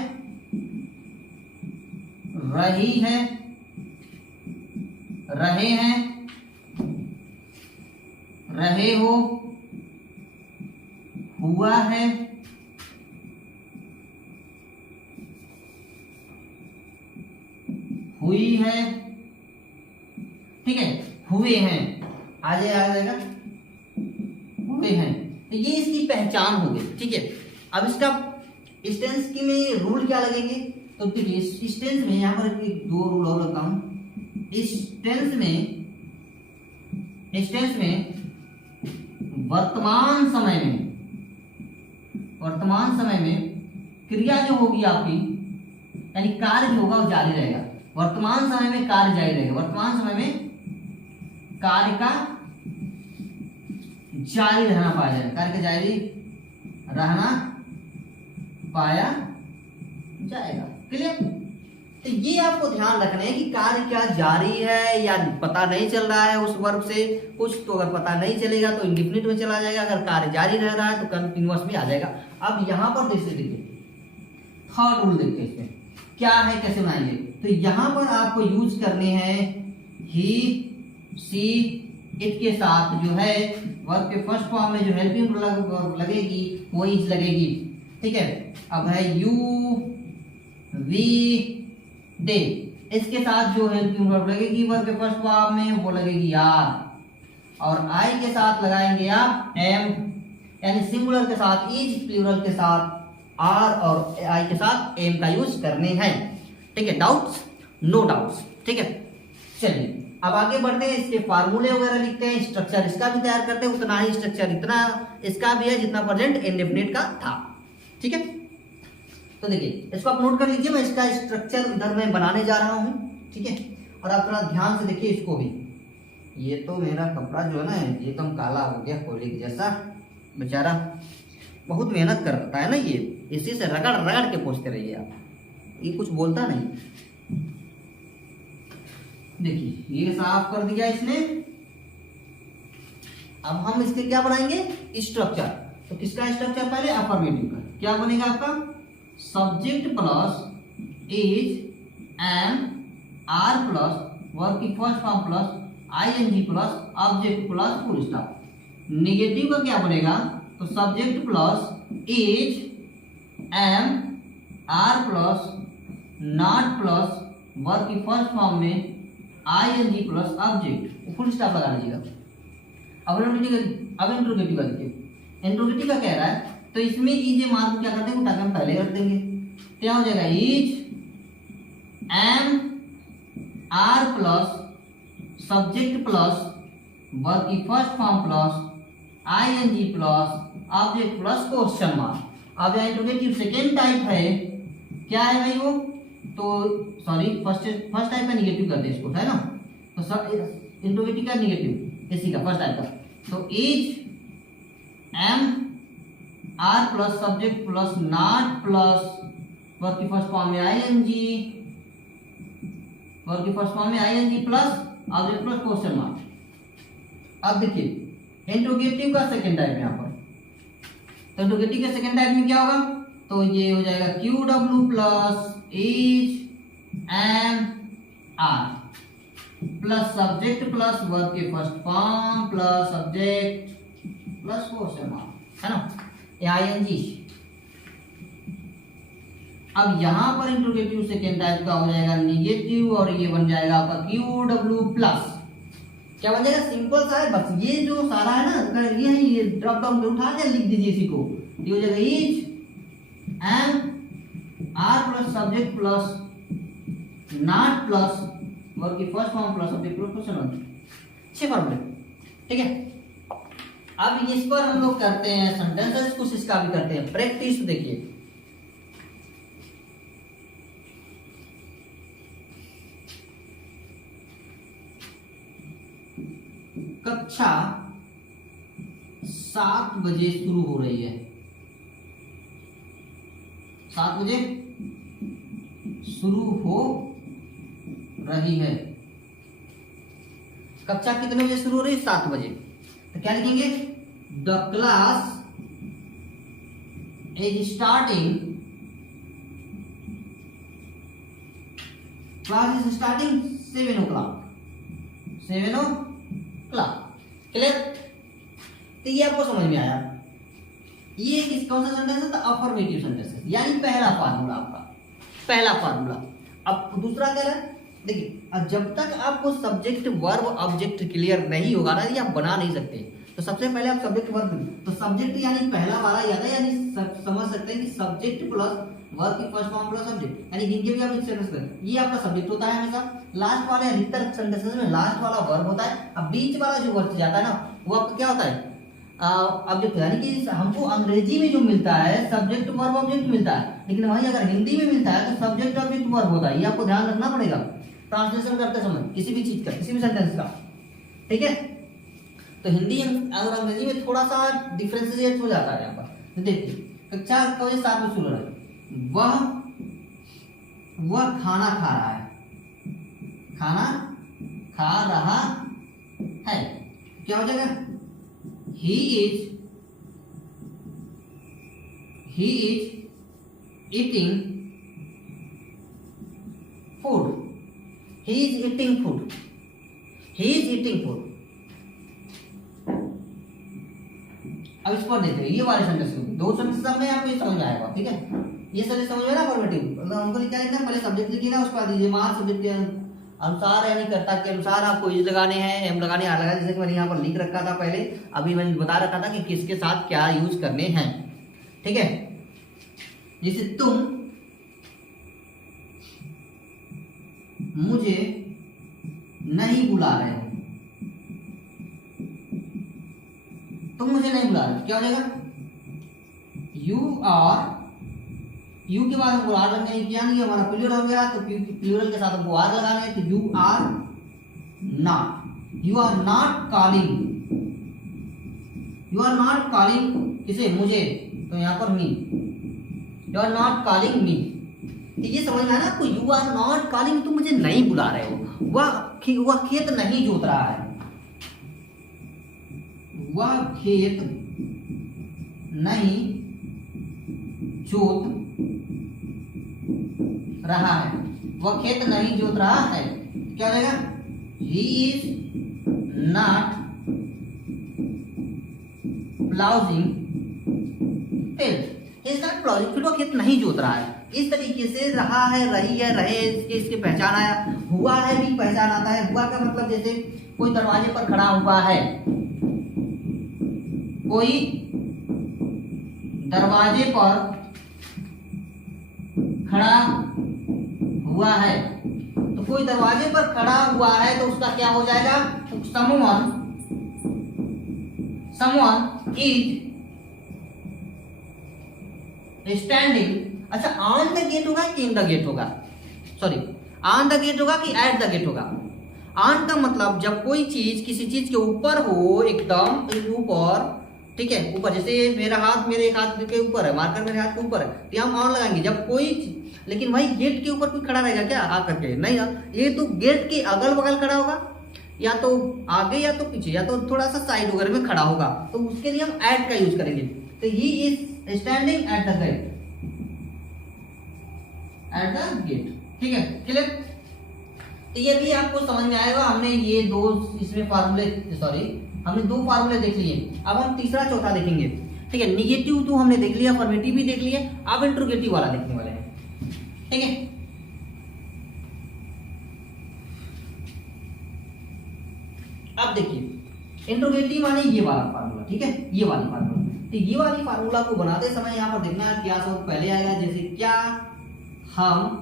रही है, रहे हैं, रहे हो, हुआ है, हुई है, ठीक है, हुए हैं, आ जाएगा, हुए हैं। तो ये इसकी पहचान हो गई, ठीक है। अब इसका स्टेंस की में रूल क्या लगेंगे, तो देखिए स्टेंस में यहां पर एक दो रूल और लगाता हूं। स्टेंस में वर्तमान समय में क्रिया जो होगी आपकी, यानी कार्य जो होगा वो जारी रहेगा। वर्तमान समय में कार्य जारी रहेगा, वर्तमान समय में कार्य का जारी रहना पाया जाएगा, कार्य का जारी रहना पाया जाएगा, क्लियर। तो ये आपको ध्यान रखना है कि कार्य क्या जारी है या पता नहीं चल रहा है उस वर्ब से कुछ, तो अगर पता नहीं चलेगा तो इंडेफिनिट में चला जाएगा, अगर कार्य जारी रह रहा है तो कंटीन्यूअस में आ जाएगा। अब यहां पर देखिए थर्ड रूल देखते हैं इसमें क्या है, कैसे बनाएंगे। तो यहां पर आपको यूज करने हैं ही, सी, इट के साथ जो है वर्ब के फर्स्ट फॉर्म में जो हेल्पिंग लगेगी वो इज लगेगी, ठीक है। अब है यू, वी, दे, इसके साथ जो हेल्पिंग वर्ब लगेगी वर्ब के फर्स्ट फॉर्म में वो लगेगी आर, और आई के साथ लगाएंगे आप एम, यानी सिंगुलर के साथ इज, प्लूरल के साथ आर और आई के साथ एम का यूज करने हैं, ठीक है। डाउट्स, नो डाउट्स, ठीक है। चलिए अब आगे बढ़ते हैं, इसके फार्मूले वगैरह लिखते हैं, स्ट्रक्चर इसका भी तैयार करते हैं, उतना ही स्ट्रक्चर इतना इसका भी है जितना प्रेजेंट इंडेफिनिट का था, ठीक है। तो देखिए इसको आप नोट कर लीजिए, मैं इसका स्ट्रक्चर इधर मैं बनाने जा रहा हूं, ठीक है। और आप थोड़ा ध्यान से देखिए इसको भी। ये तो मेरा कपड़ा जो है ना ये एकदम काला हो गया कोयले के जैसा, बेचारा बहुत मेहनत करता है ना ये, इसी से रगड़ रगड़ के पोंछते रहिए आप, ये कुछ बोलता नहीं। देखिए ये साफ कर दिया इसने। अब हम इसके क्या बनाएंगे स्ट्रक्चर। तो किसका स्ट्रक्चर, पहले अफर्मेटिव का क्या बनेगा आपका, subject plus is and are plus verb की first form plus ING plus object plus full stop. Negative का क्या बनेगा, तो subject plus is am are plus not plus verb की फर्स्ट फॉर्म में ING plus object full stop लगा लीजिएगा। अब इंट्रोगेटिव का देखिए, इंट्रोगेटिव का कह रहा है तो इसमें इज मान को क्या करते हैं उठा के हम पहले रख देंगे, तो क्या हो जाएगा is am are plus subject plus verb की first form plus ING plus object plus question mark. अब यह इंट्रोगेटिव सेकेंड टाइप है, क्या है भाई वो, तो सॉरी फर्स्ट टाइप का निगेटिव करते हैं इसको, है ना, तो इंट्रोगेटिव का निगेटिव इसी का फर्स्ट टाइप का, तो is am are plus subject plus not plus verb की फर्स्ट फॉर्म में आईएनजी, वर्ब की फर्स्ट फॉर्म में ING plus object plus question mark. अब देखिए इंट्रोगेटिव का सेकेंड टाइप यहाँ पर, तो इंट्रोगेटिव के सेकेंड टाइप में क्या होगा, तो ये हो जाएगा Q W plus is am are plus subject plus verb के first form plus subject plus question mark, है ना, ये आईएनजी। अब यहां पर इंट्रोगेटिव सेकेंड टाइप का हो जाएगा निगेटिव और ये बन जाएगा आपका क्यू डब्ल्यू प्लस, क्या बन जाएगा, सिंपल सा है बस, ये जो सारा है ना अगर ये ड्रॉप डाउन में उठा के लिख दीजिए इसी को, ये हो जाएगा is am are plus subject plus not plus verb की first form plus subject plus question mark. 6 फॉर्मूले, ठीक है। अब इस पर हम लोग करते हैं सेंटेंसेस, कुछ इसका भी करते हैं प्रैक्टिस। देखिए कक्षा 7 बजे शुरू हो रही है, 7 बजे शुरू हो रही है। कक्षा कितने बजे शुरू हो रही है, 7 बजे, तो क्या लिखेंगे, the class is starting, class is starting 7 o'clock, 7 o'clock, clear. तो ये आपको समझ में आया, ये किस कौन सा सेंटेंस है, तो अफर्मेटिव सेंटेंस, यानी पहला फार्मूला आपका, पहला फार्मूला। अब दूसरा क्या है, देखिए जब तक आपको सब्जेक्ट वर्ब ऑब्जेक्ट क्लियर नहीं होगा ना, ये आप बना नहीं सकते। तो सबसे पहले आप सब्जेक्ट वर्ब, तो सब्जेक्ट यानी पहला वाला याद है, यानी समझ सकते हैं कि सब्जेक्ट प्लस वर्ब की फर्स्ट फॉर्म प्लस सब्जेक्ट, यानी जिनके भी आप सेंटेंस करें, ये आपका सब्जेक्ट होता है हमेशा। लास्ट वाले अधिकतर सेंटेंसेस में लास्ट वाला वर्ब होता है। अब बीच वाला जो वर्ब जाता है ना, वो आपका क्या होता है, ऑब्जेक्ट, यानी कि हमको अंग्रेजी में जो मिलता है सब्जेक्ट वर्ब ऑब्जेक्ट मिलता है, लेकिन वहीं अगर हिंदी में मिलता है तो सब्जेक्ट ऑब्जेक्ट वर्ब होता है। ये आपको ध्यान रखना पड़ेगा ट्रांसलेशन करते समय किसी भी चीज का, किसी भी सेंटेंस का, ठीक है। तो हिंदी और अंग्रेजी में थोड़ा सा डिफरेंशिएट हो जाता है यहाँ पर। तो देखिए कक्षा का बजे 7 बजे शुरू हो रहा है, वह खाना खा रहा है, खाना खा रहा है, क्या हो जाएगा, he is eating food, he is eating food, he is eating food। अब इस पर देखते हैं ये वाले सेंटेंस में, दो सेंटेंस में आपको ये समझ में आएगा, ठीक है। ये सेंटेंस समझ में ना फॉर्मेटिव, मतलब हमको क्या लिखना है, पहले सब्जेक्ट लिखिए ना, उसके बाद दीजिए मान सब्जेक्ट के अनुसार, यानी कर्ता के अनुसार आपको इज लगाने हैं, एम लगाने, आर लगाने, जैसे कि मैंने यहाँ पर लिख रखा था पहले, अभी मैंने बता रखा था कि किसके साथ क्या यूज करने हैं, ठीक है। जैसे तुम मुझे नहीं बुला रहे हो, तुम मुझे नहीं बुला रहे हो, क्या हो जाएगा, यू के बाद हमको आर लगना है, क्या नहीं हमारा प्लूरल हो गया, तो प्लूरल के साथ हमको आर लगाना है, तो यू आर नॉट कॉलिंग किसे, मुझे, तो यहाँ पर me, you are not calling me. तो ये समझ में आया ना आपको, यू आर नॉट कॉलिंग, तुम मुझे नहीं बुला रहे हो, वह खेत नहीं जोत रहा है, वह खेत नहीं जोत रहा है, वह खेत नहीं जोत रहा है, क्या हो जाएगा, he is not plowing field, he is not plowing field, वह खेत नहीं जोत रहा है। इस तरीके से रहा है, रही है, रहे, इसके पहचान आया, हुआ है भी पहचान आता है। हुआ का मतलब जैसे कोई दरवाजे पर खड़ा हुआ है, कोई दरवाजे पर खड़ा हुआ है, तो कोई दरवाजे पर खड़ा हुआ है तो उसका क्या हो जाएगा, someone is standing। अच्छा, ऑन द गेट होगा कि इन द गेट होगा, सॉरी, ऑन द गेट होगा कि एट द गेट होगा। ऑन का मतलब जब कोई चीज किसी चीज के ऊपर हो, एकदम ऊपर, ठीक है, ऊपर, जैसे मेरा हाथ मेरे एक हाथ के ऊपर है, मार्कर मेरे हाथ के ऊपर है, तो हम ऑन लगाएंगे जब कोई, लेकिन भाई गेट के ऊपर कोई खड़ा रहेगा क्या आकर के, नहीं ना, ये तो गेट के अगल बगल खड़ा होगा, या तो आगे या तो पीछे या तो थोड़ा सा साइड वगैरह में खड़ा होगा, तो उसके लिए हम एट का यूज करेंगे। तो he is standing at the gate, at the gate, ठीक है, क्लियर। तो ये भी आपको समझ में आएगा। हमने ये दो इसमें फार्मूले, सॉरी, हमने दो फार्मूले देख लिए, अब हम तीसरा चौथा देखेंगे, ठीक है। निगेटिव तो हमने देख लिया, अफर्मेटिव भी देख लिया, अब इंट्रोगेटिव वाला देखने वाले हैं, ठीक है। अब देखिए इंट्रोगेटिव माने ये वाला फार्मूला, ठीक है, ये वाली फार्मूला। तो ये वाली फार्मूला को बनाते समय यहाँ पर देखना है क्या सब पहले आएगा, जैसे क्या हम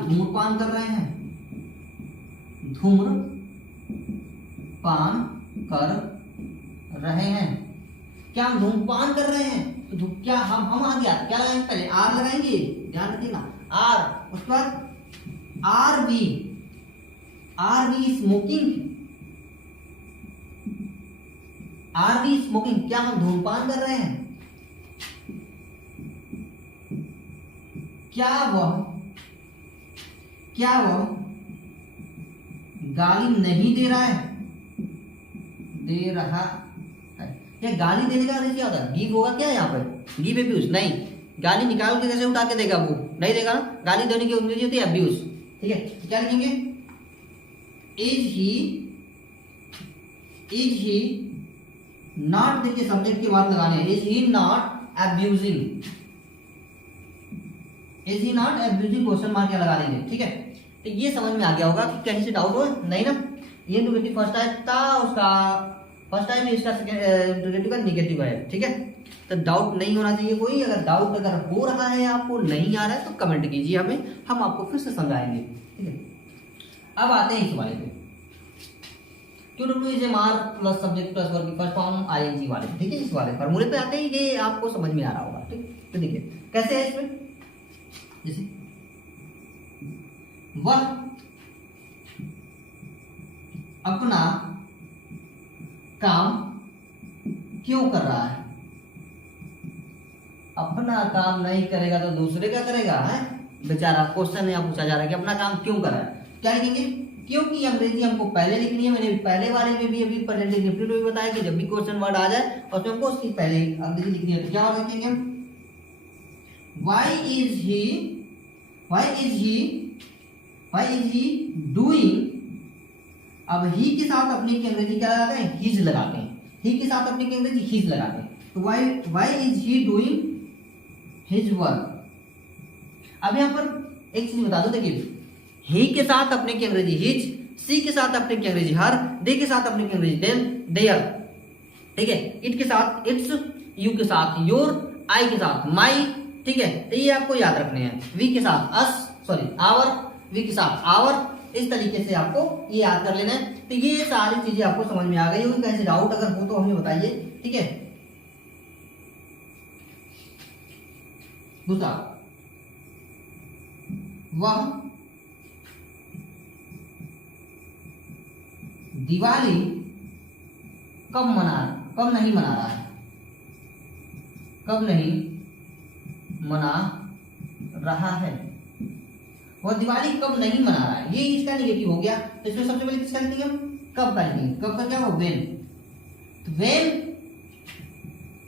धूम्रपान कर रहे हैं, धूम्रपान कर रहे हैं, क्या हम धूम्रपान कर रहे हैं, तो क्या हम आ गया, क्या लगाएंगे, पहले आर लगाएंगे, ध्यान रखिएगा, आर, उसके बाद R be smoking, R be smoking, क्या हम धूम्रपान कर रहे हैं, क्या वह गाली नहीं दे रहा है, या गाली देने का क्या होता है, गिव होगा क्या यहाँ पर, गिव एब्यूज, नहीं, गाली निकाल के कैसे उठा के देगा, वो नहीं देगा ना, गाली देने की अंग्रेजी होती है एब्यूज, ठीक है। क्या लिखेंगे, इज ही नॉट, देखिए सब्जेक्ट के बाद लगाने, is he not abusing, is he not abusing, question mark क्या लगा देंगे, ठीक है। तो ये समझ में आ गया होगा कि कहीं से डाउट हो, नहीं ना, ये इंट्रोगेटिव फर्स्ट टाइप था, उसका फर्स्ट टाइम, इसका इंट्रोगेटिव का नेगेटिव है, ठीक है। तो डाउट नहीं होना चाहिए कोई, अगर डाउट अगर हो रहा है, आपको नहीं आ रहा है, तो कमेंट कीजिए हमें, हम आपको फिर से समझाएंगे, ठीक है। अब आते हैं इस वाले पे, QWMR plus subject plus verb की फर्स्ट फॉर्म ING वाले, ठीक है। इस वाले फॉर्मूले पे आते ही ये आपको समझ में आ रहा होगा, ठीक। तो देखिए कैसे है इसमें, जैसे वह अपना काम क्यों कर रहा है, अपना काम नहीं करेगा तो दूसरे का करेगा, है बेचारा। क्वेश्चन यहाँ पूछा जा रहा है कि अपना काम क्यों कर रहा है, क्या लिखेंगे, क्योंकि अंग्रेजी हमको पहले लिखनी है। मैंने पहले वाले में भी अभी प्रेजेंट इंडेफिनिट में बताया कि जब भी क्वेश्चन वर्ड आ जाए और उसमें हमको उसकी पहले अंग्रेजी लिखनी है, तो क्या लिखेंगे हम, why is he doing, अब ही के साथ अपने की अंग्रेजी क्या लगाते हैं, हिज लगाते हैं, ही के साथ अपने की अंग्रेजी हिज लगाते हैं, तो why is he doing his work। अब यहाँ पर एक चीज बता दो, देखिए ही के साथ अपने की अंग्रेजी हिज, सी के साथ अपने की अंग्रेजी हर, दे के साथ अपने की अंग्रेजी देयर, ठीक है, इट के साथ इट्स, यू के साथ योर, आई के साथ माई, ठीक है। तो ये आपको याद रखने हैं, वी के साथ अस, सॉरी आवर, वी के साथ आवर, इस तरीके से आपको ये याद कर लेना है। तो ये सारी चीजें आपको समझ में आ गई होगी, कैसे डाउट अगर हो तो हमें बताइए, ठीक है। दूसरा, वह दिवाली कब नहीं मना रहा है, कब नहीं मना रहा है, वह दिवाली कब नहीं मना रहा है। ये इसका निगेटिव हो गया। तो इसमें सबसे पहले किसका लिखेंगे हम, कब का लिखेंगे। कब का क्या हो, व्हेन। तो when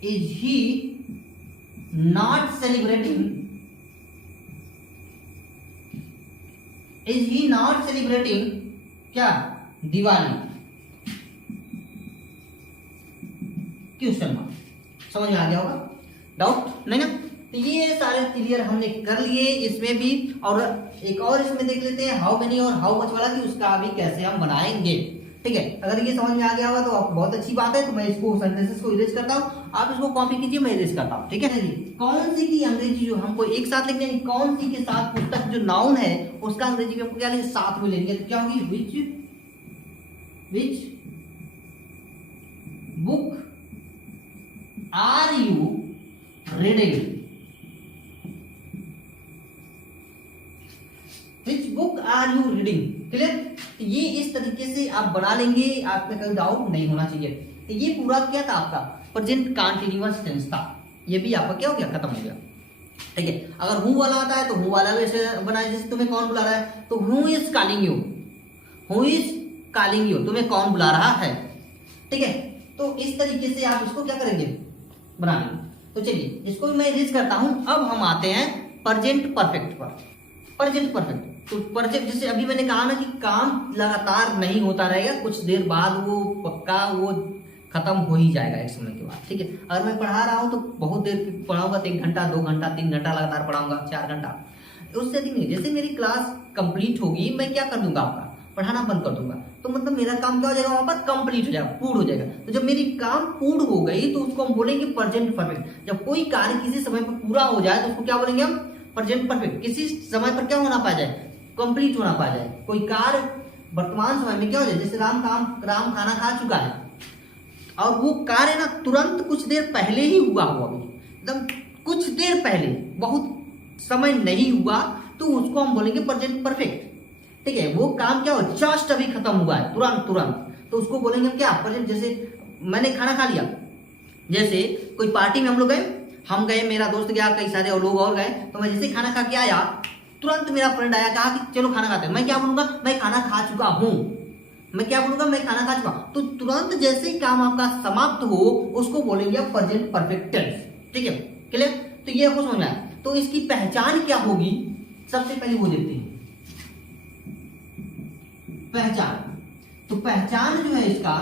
is he not celebrating, is he not celebrating क्या, दिवाली। Question mark. समझ में आ गया होगा, डाउट नहीं ना। तो ये सारे क्लियर हमने कर लिए इसमें भी। और एक और इसमें देख लेते हैं हाउ मेनी और हाउ मच वाला, कि उसका अभी कैसे हम बनाएंगे। ठीक है, अगर ये समझ में आ गया होगा तो आप बहुत अच्छी बात है। तो मैं इसको सेंटेंसेस को इरेज करता हूँ, आप इसको कॉपी कीजिए, मैं इरेज करता हूँ। ठीक है जी। कौन सी की अंग्रेजी जो हमको एक साथ लिखने, कौन सी के साथ पुस्तक जो नाउन है उसका अंग्रेजी में हमको क्या लेंगे, साथ में लेंगे। तो क्या होगी, which book are you reading, which book are you reading. Clear. ये इस तरीके से आप बना लेंगे, आप में कोई डाउट नहीं होना चाहिए। तो ये पूरा क्या था आपका प्रेजेंट कंटीन्यूअस टेंस था। ये भी आपका क्या हो गया, खत्म हो गया। ठीक है, अगर हूं वाला आता है तो हूं वाला वैसे बनाए, जैसे तुम्हें कौन बुला रहा है, तो who is calling you, who is calling you, तुम्हें कौन बुला रहा है। ठीक है, तो इस तरीके से आप इसको क्या करेंगे, बना लेंगे। तो चलिए इसको मैं इरेज करता हूं। अब हम आते हैं प्रेजेंट परफेक्ट पर। प्रेजेंट परफेक्ट, तो प्रेजेंट जैसे अभी मैंने कहा ना कि काम लगातार नहीं होता रहेगा, कुछ देर बाद वो पक्का वो खत्म हो ही जाएगा एक समय के बाद। ठीक है, अगर मैं पढ़ा रहा हूं तो बहुत देर पढ़ाऊंगा, तो 1 घंटा 2 घंटा 3 घंटा लगातार पढ़ाऊंगा, 4 घंटा, उससे अधिक नहीं। जैसे मेरी क्लास कंप्लीट होगी, मैं क्या कर दूंगा, आपका पढ़ाना बंद कर दूंगा। तो मतलब मेरा काम क्या हो जाएगा, वहां पर कंप्लीट हो जाएगा, पूर्ण हो जाएगा। तो जब मेरी काम पूर्ण हो गई तो उसको हम बोलेंगे प्रेजेंट परफेक्ट। जब कोई कार्य किसी समय पर पूरा हो जाए तो उसको क्या बोलेंगे हम, प्रेजेंट परफेक्ट। किसी समय पर क्या होना पा जाए, कंप्लीट होना पा जाए। कोई कार्य वर्तमान समय में क्या हो जाए, जैसे राम खाना खा चुका है और वो कार्य ना तुरंत कुछ देर पहले ही हुआ अभी एकदम कुछ देर पहले, बहुत समय नहीं हुआ, तो उसको हम बोलेंगे प्रेजेंट परफेक्ट। ठीक है, वो काम क्या हो, जस्ट अभी खत्म हुआ है, तुरंत, तो उसको बोलेंगे हम क्या, प्रेजेंट। जैसे मैंने खाना खा लिया, जैसे कोई पार्टी में हम गए, मेरा दोस्त गया, कई सारे लोग और गए, तो मैं जैसे खाना खा के आया, तुरंत मेरा फ्रेंड आया, कहा कि चलो खाना खाते हैं। मैं क्या बोलूंगा, मैं खाना खा चुका हूं। मैं क्या बोलूंगा, मैं खाना खा चुका। तो तुरंत जैसे ही काम आपका समाप्त हो उसको बोलेंगे प्रेजेंट परफेक्ट टेंस। ठीक है, क्लियर। तो ये आपको समझ में आया। तो इसकी पहचान क्या होगी, सबसे पहले वो देखते हैं पहचान। तो पहचान जो है इसका,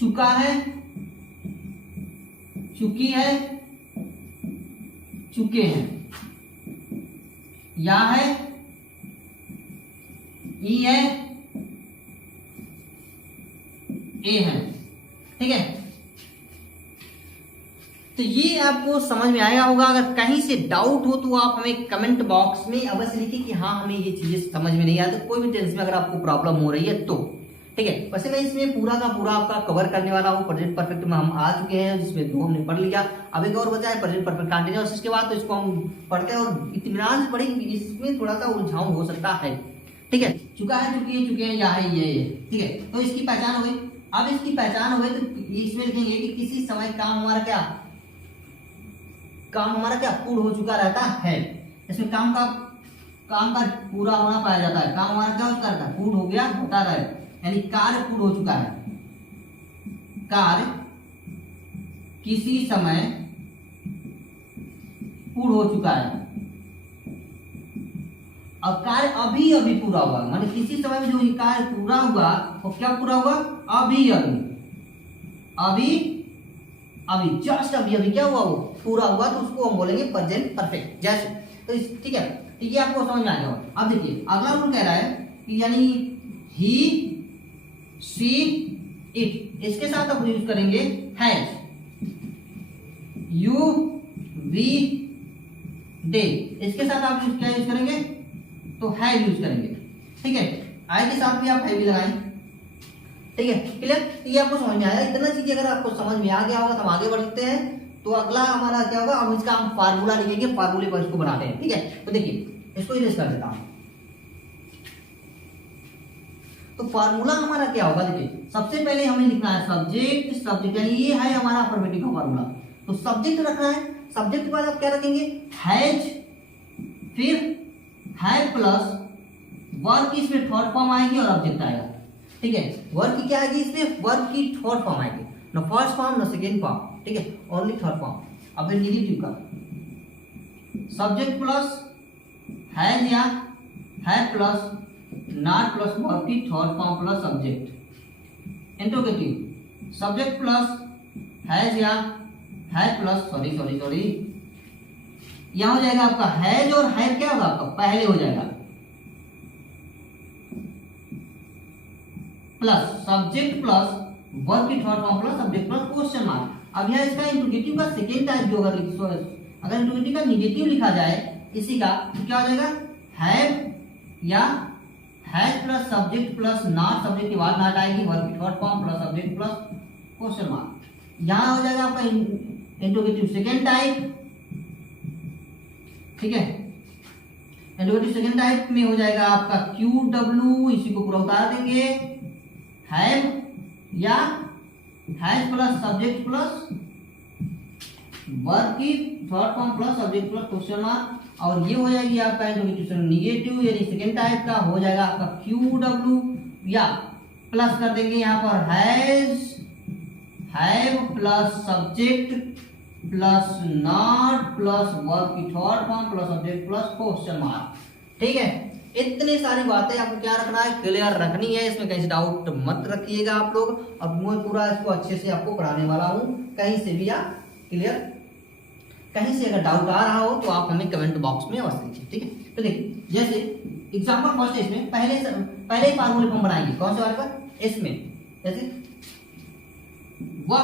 चुका है, चुकी है, चुके हैं, या है, ई है, ए है। ठीक है, तो ये आपको समझ में आया होगा। अगर कहीं से डाउट हो तो आप हमें कमेंट बॉक्स में अवश्य लिखिए कि हाँ हमें ये चीजें समझ में नहीं आती। तो कोई भी टेंस में अगर आपको प्रॉब्लम हो रही है तो ठीक है। वैसे मैं इसमें पूरा का पूरा आपका कवर करने वाला हूँ। प्रेजेंट परफेक्ट में हम आ चुके हैं, जिसमें 2 हमने पढ़ लिया। अब एक और बचा है प्रेजेंट परफेक्ट कंटीन्यूअस। इसके बाद तो इसको हम पढ़ते हैं और इत्मीनान से पढ़ेंगे, इसमें थोड़ा सा उलझाव हो सकता है। ठीक है, चुका है, चुकी है, चुके हैं, या है, ये। ठीक है, तो इसकी पहचान हो गई। अब इसकी पहचान हो गई तो इसमें लिखेंगे कि किसी समय काम हमारा क्या पूर्ण हो चुका रहता है। इसमें काम का पूरा होना पाया जाता है। काम हमारा क्या हो चुका रहता है, पूर्ण हो गया, होता रहे, यानी कार्य पूर्ण हो चुका है। कार्य किसी समय पूर्ण हो चुका है। अब कार्य अभी अभी पूरा हुआ, माने किसी समय में जो कार्य पूरा हुआ वो क्या पूरा हुआ, अभी जस्ट अभी क्या हुआ, वो पूरा हुआ, तो उसको हम बोलेंगे प्रेजेंट परफेक्ट। जैसे तो ठीक है, तो ये आपको समझ में आ गया। अब देखिए अगला रूल कह रहा है कि यानी ही, शी, इट, इसके साथ आप यूज करेंगे हैज, यू, वी, दे, इसके साथ आप क्या यूज करेंगे, तो है यूज करेंगे। ठीक है, आई के साथ भी आप है भी लगाएं। ठीक है, क्लियर। ये आपको समझ में आया। इतना चीजें अगर आपको समझ में आ गया होगा तो हम आगे बढ़ते हैं। तो अगला हमारा क्या होगा, हम इसका हम फार्मूला लिखेंगे, फार्मूले पर इसको बनाते हैं। ठीक है, तो देखिए इसको इरेज कर देता हूं। तो फार्मूला हमारा क्या होगा, देखिए सबसे पहले हमें लिखना है सब्जेक्ट, सब्जेक्ट यानी ये है हमारा अफर्मेटिव का फार्मूला। तो सब्जेक्ट रखना है, सब्जेक्ट के बाद आप क्या रखेंगे, हैज, फिर हैव प्लस वर्ब की इसमें थर्ड फॉर्म आएगी और ऑब्जेक्ट आएगा। ठीक है, वर्ब की क्या आएगी इसमें, वर्ब की थर्ड फॉर्म आएगी, ना फर्स्ट फॉर्म ना सेकेंड फॉर्म। ठीक है, ओनली थर्ड फॉर्म। अब नेगेटिव का सब्जेक्ट प्लस हैज या have plus not plus verb की third form plus subject. Interrogative subject plus has या हैव प्लस सॉरी यहां हो जाएगा आपका हैज और हैव क्या होगा आपका पहले हो जाएगा, प्लस सब्जेक्ट प्लस वर्ब की third form plus subject plus question mark. अब यह इसका इंट्रोगेटिव का सेकेंड टाइप जो अगर इंट्रोगेटिव का निगेटिव लिखा जाए इसी का, तो क्या हो जाएगा, हैव या has plus subject plus not, subject के बाद नॉट आएगी, वर्ब की third form plus subject plus question mark. यहां हो जाएगा आपका इंट्रोगेटिव सेकेंड टाइप। ठीक है, इंट्रोगेटिव सेकेंड टाइप में हो जाएगा आपका क्यू डब्ल्यू, इसी को पूरा उतार देंगे, हैव या has plus subject plus verb की third form plus subject plus question mark. और ये हो जाएगी आपका इंट्रोगेटिव निगेटिव यानी सेकेंड टाइप का हो जाएगा आपका क्यू डब्ल्यू, या प्लस कर देंगे यहाँ पर has, have plus subject plus not plus verb की third form plus subject plus question mark. ठीक है, इतनी सारी बातें आपको क्या रखना है, क्लियर रखनी है, इसमें कहीं से डाउट मत रखिएगा आप लोग। अब मैं पूरा इसको अच्छे से आपको पढ़ाने वाला हूँ, कहीं से भी आप क्लियर, कहीं से अगर डाउट आ रहा हो तो आप हमें कमेंट बॉक्स में अवश्य लिखिए। ठीक है, तो देखिए जैसे एग्जांपल फर्स्ट है, इसमें पहले ही फार्मूले हम बनाएंगे, कौन से वाले का, इसमें जैसे वह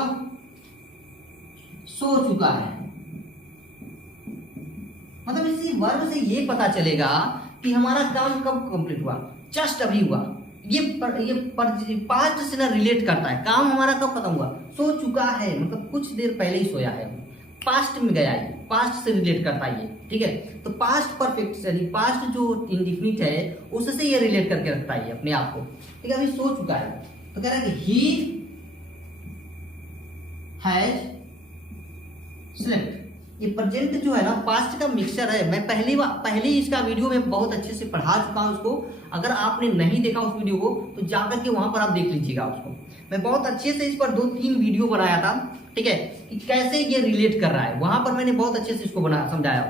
सो चुका है, मतलब इसी वर्ब से ये पता चलेगा कि हमारा काम कब कंप्लीट हुआ, जस्ट अभी हुआ। ये पास्ट से ना रिलेट करता है, काम हमारा कब खत्म हुआ, सो चुका है मतलब कुछ देर पहले ही सोया है, पास्ट में गया है, पास्ट से रिलेट करता है ये। ठीक है, तो पास्ट परफेक्ट यानी पास्ट जो इंडिफिनिट है उससे ये रिलेट करके रखता है अपने आप को। ठीक है, अभी सो चुका है तो कह रहा है कि ही हैज स्लेप्ट। ये प्रेजेंट जो है ना पास्ट का मिक्सचर है। मैं पहले इसका वीडियो में बहुत अच्छे से पढ़ा चुका हूं उसको, अगर आपने नहीं देखा उस वीडियो को तो जाकर के वहां पर आप देख लीजिएगा उसको। मैं बहुत अच्छे से इस पर 2-3 वीडियो बनाया था। ठीक है, कि कैसे ये रिलेट कर रहा है, वहां पर मैंने बहुत अच्छे से इसको समझाया।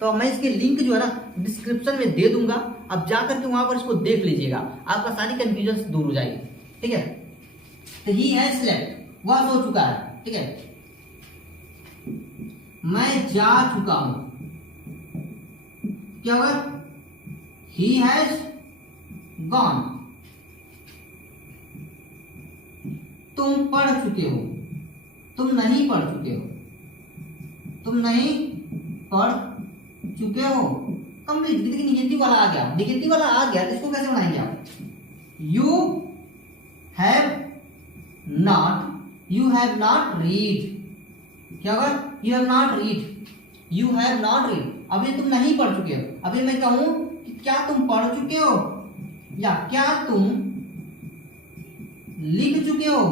तो मैं इसके लिंक जो है ना डिस्क्रिप्शन में दे दूंगा, आप जाकर के वहां पर इसको देख लीजिएगा, आपका सारी कंफ्यूजन दूर हो जाएगी। ठीक है, तो ही हैज स्लेप्ट, वह सो चुका है। ठीक है, मैं जा चुका हूं, क्या होगा, ही हैज गॉन। तुम पढ़ चुके हो, तुम नहीं पढ़ चुके हो, तुम नहीं पढ़ चुके हो। कंप्लीट। देखिए निगेटिव वाला आ गया, निगेटिव वाला आ गया तो इसको कैसे बनाएंगे आप, यू हैव नॉट रीड, क्या होगा, you have not read, you have not read. अभी तुम नहीं पढ़ चुके हो। अभी मैं कहूं कि क्या तुम पढ़ चुके हो या क्या तुम लिख चुके हो,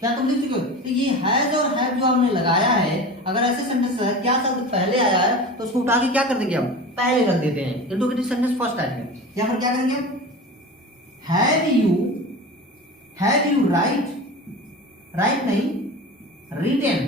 क्या तुम लिख चुके हो। तो ये हैज और हैव जो हमने लगाया है, अगर ऐसे सेंटेंस है क्या शब्द पहले आया है तो उसको उठा के क्या कर देंगे हम, पहले रख देते हैं। इंट्रोगेटिव सेंटेंस फर्स्ट आया है, या फिर क्या करेंगे, हैव यू राइट नहीं रिटेन,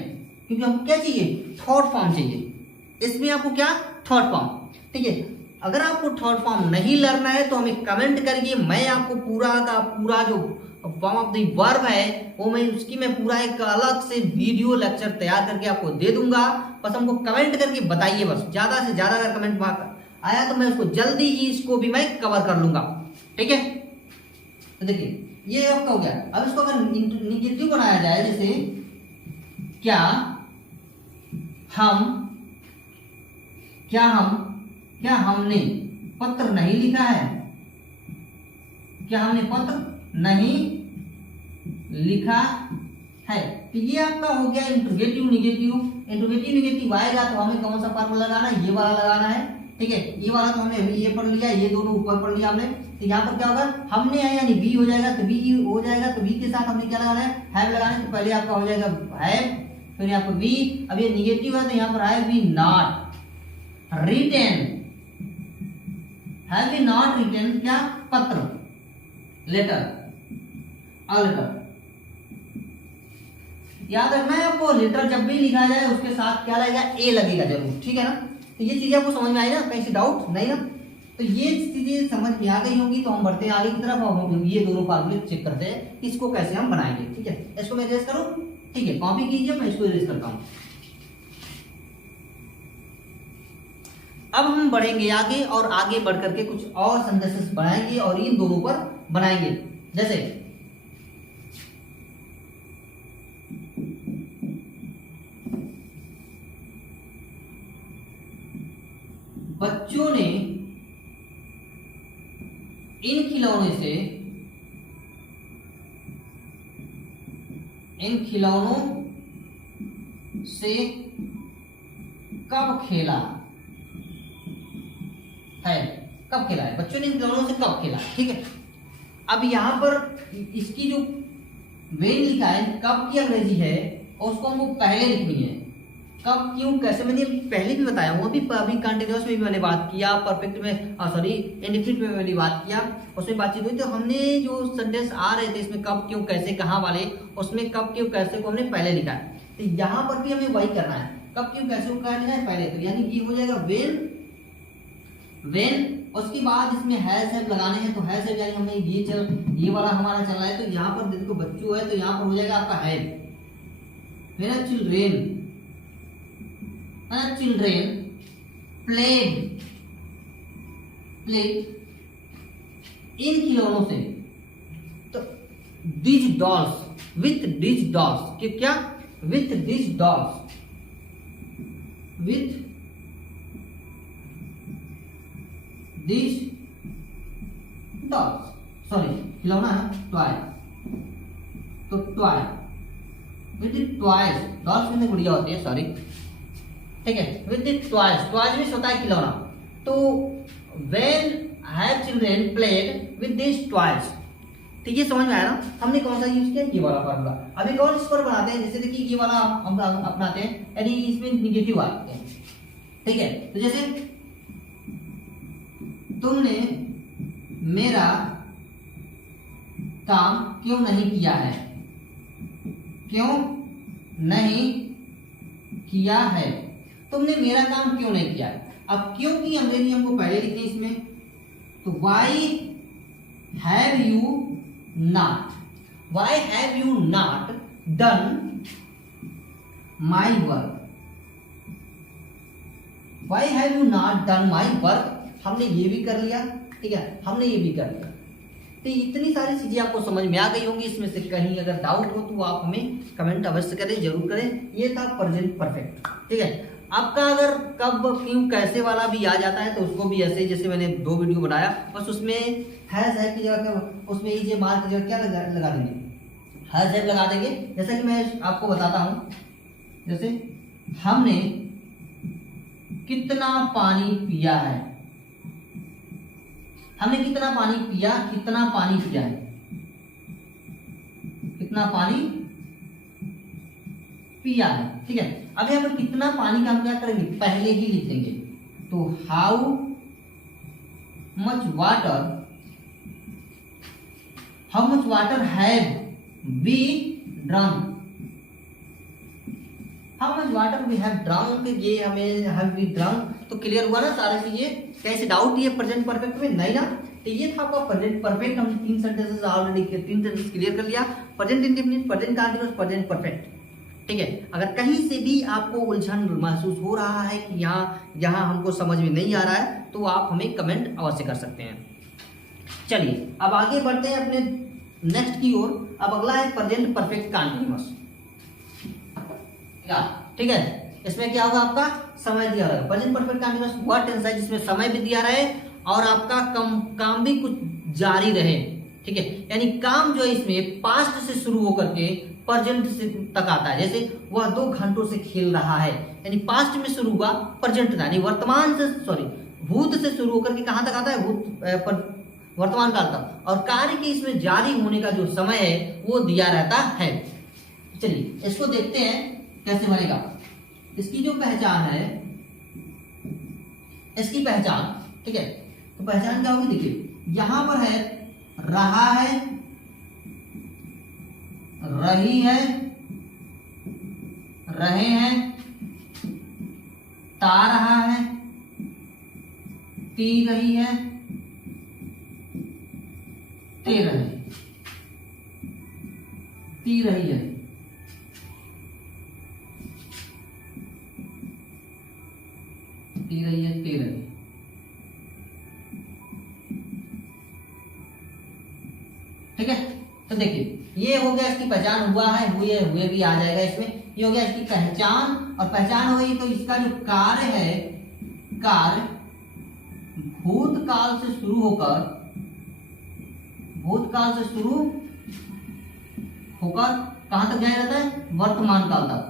क्योंकि हमको क्या चाहिए, थर्ड फॉर्म चाहिए। इसमें आपको क्या, थर्ड फॉर्म। ठीक है, अगर आपको थर्ड फॉर्म नहीं लर्न है तो हमें कमेंट करिए, मैं आपको पूरा का पूरा जो फॉर्म ऑफ द वर्ब है वो मैं पूरा एक अलग से वीडियो लेक्चर तैयार करके आपको दे दूंगा। बस हमको कमेंट करके बताइए, बस ज्यादा से ज्यादा अगर कमेंट आया तो मैं उसको जल्दी ही इसको भी मैं कवर कर लूंगा। ठीक है, तो देखिए ये आपका हो गया। अब इसको अगर निगेटिव बनाया जाए, जैसे क्या हमने पत्र नहीं लिखा है, क्या हमने पत्र नहीं लिखा है। तो ये आपका हो गया इंट्रोगेटिव निगेटिव। इंट्रोगेटिव निगेटिव आएगा तो हमें कौन सा फार्मूला लगाना है, ये वाला लगाना है, ठीक है। ये वाला तो हमने अभी ये पढ़ लिया, ये दोनों ऊपर पढ़ लिया हमने। तो यहाँ पर क्या होगा, हमने है यानी बी हो जाएगा, तो बी हो जाएगा, तो बी के साथ हमने क्या लगाना है, हैव लगाना है। तो पहले आपका हो जाएगा हैव, फिर यहाँ पर बी। अब ये निगेटिव है तो यहाँ पर have be not written, have be not written क्या, पत्र, लेटर, अ लेटर। याद रखना है आपको, लेटर जब भी लिखा जाए उसके साथ क्या लगेगा, ए लगेगा जरूर, ठीक है ना। तो ये चीजें आपको समझ में आई ना, कहीं से डाउट नहीं ना। तो ये चीजें समझ में आ गई होंगी। तो हम बढ़ते हैं आगे की तरफ और हम ये दोनों फार्मूले चेक करते हैं इसको कैसे हम बनाएंगे, ठीक है। इसको मैं इरेज करूं, ठीक है, कॉपी कीजिए, मैं इसको इरेज करता हूं। अब हम बढ़ेंगे आगे और आगे बढ़ करके कुछ और सेंटेंसेस बनाएंगे और इन दोनों पर बनाएंगे। जैसे बच्चों ने इन खिलौनों से कब खेला है, कब खेला है, बच्चों ने इन खिलौनों से कब खेला, ठीक है। अब यहां पर इसकी जो वेन लिखा है, कब की अंग्रेजी है और उसको हमको पहले लिखनी है। कब, क्यों, कैसे, मैंने पहले भी बताया हूँ। अभी कंटिन्यूअस में भी मैंने बात किया, परफेक्ट में सॉरी इंडेफिनिट में मैंने बात किया, उसमें बातचीत हुई। तो हमने जो सेंटेंस आ रहे थे इसमें कब, क्यों, कैसे, कहाँ वाले, उसमें कब, क्यों, कैसे को हमने पहले लिखा है। तो यहाँ पर भी हमें वही करना है, कब, क्यों, कैसे को क्या लिखा है पहले। तो यानी कि हो जाएगा वेन, उसके बाद इसमें हैज हैव लगाने हैं। तो हैज हैव यानी हमें ये वाला हमारा चल रहा है। तो यहाँ पर देखो बच्चों है तो यहाँ पर हो जाएगा आपका हैव। मेरा चिल्ड्रेन प्लेड इन खिलौनों से। तो this dolls with this dolls, क्या, with this dolls, with this dolls, sorry खिलौना है टॉय, तो टॉय विथ टॉयज, डॉल्स में गुड़िया होती है, सॉरी, ठीक है, विथ दिस टॉयज, टॉयज में होता है खिलौना। तो when have children played with this toys, ठीक है, समझ में आया ना। हमने कौन सा यूज किया, ये वाला फार्मूला। अभी कौन इस पर बनाते हैं, जैसे देखिए ये वाला हम अपनाते हैं, यानी इसमें निगेटिव आते हैं, ठीक है। तो जैसे तुमने मेरा काम क्यों नहीं किया है, क्यों नहीं किया है, तुमने मेरा काम क्यों नहीं किया है। अब क्यों की अंग्रेजी हमको पहले लिखनी है इसमें। तो why have you not done my work, why have you not done my work, हमने ये भी कर लिया, ठीक है, हमने ये भी कर लिया। तो इतनी सारी चीजें आपको समझ में आ गई होंगी। इसमें से कहीं अगर डाउट हो तो आप हमें कमेंट अवश्य करें, जरूर करें। ये था प्रेजेंट परफेक्ट, ठीक है। आपका अगर कब, क्यों, कैसे वाला भी आ जाता है तो उसको भी ऐसे, जैसे मैंने 2 वीडियो बनाया, बस उसमें हैज हैव की जगह उसमें ये मार्क की जगह क्या लगा देंगे, हैज हैव लगा देंगे। जैसा कि मैं आपको बताता हूँ, जैसे हमने कितना पानी पिया है, हमने कितना पानी पिया, कितना पानी पिया है, कितना पानी पिया है, ठीक है। अब यहाँ पर कितना पानी का हम क्या करेंगे, पहले ही लिख देंगे। तो how much water have we drunk, how much water we have drunk, ये हमें हैव वी ड्रंक। तो क्लियर हुआ ना सारी चीजें। कैसे डाउट ये प्रेजेंट परफेक्ट में नहीं ना। तो ये था आपका प्रेजेंट परफेक्ट। हमने 3 सेंटेंसेस ऑलरेडी 3 सेंटेंस क्लियर कर लिया, present indefinite, present continuous, present perfect, ठीक है। अगर कहीं से भी आपको उलझन महसूस हो रहा है कि यहाँ हमको समझ में नहीं आ रहा है तो आप हमें कमेंट अवश्य कर सकते हैं। चलिए अब आगे बढ़ते हैं अपने नेक्स्ट की ओर। अब अगला है प्रेजेंट परफेक्ट कंटीन्यूअस, ठीक है। इसमें क्या होगा, आपका समय दिया रहेगा। प्रेजेंट परफेक्ट कंटीन्यूअस वह टेंस है जिसमें समय भी दिया रहे और आपका काम भी कुछ जारी रहे, ठीक है, यानी काम जो है इसमें पास्ट से शुरू होकर के प्रेजेंट से तक आता है। जैसे वह 2 घंटों से खेल रहा है, यानी पास्ट में शुरू हुआ, प्रेजेंट था, यानी वर्तमान से भूत से शुरू होकर के कहां तक आता है, वर्तमान काल तक। और कार्य के इसमें जारी होने का जो समय है वो दिया रहता है। चलिए इसको देखते हैं कैसे बनेगा। इसकी जो पहचान है, इसकी पहचान, ठीक है, तो पहचान क्या होगी, देखिए यहां पर है रहा है, रही है, रहे हैं, ता रहा है, ती रही है, ते रहे, ती रही है, ती रही है, ते रही। ठीक है, तो देखिए ये हो गया, इसकी पहचान हुआ है, हुए भी आ जाएगा इसमें। ये हो गया इसकी पहचान, और पहचान हो गई तो इसका जो कार्य है, कार्य भूतकाल से शुरू होकर, भूतकाल से शुरू होकर कहां तक जारी रहता है, वर्तमान काल तक,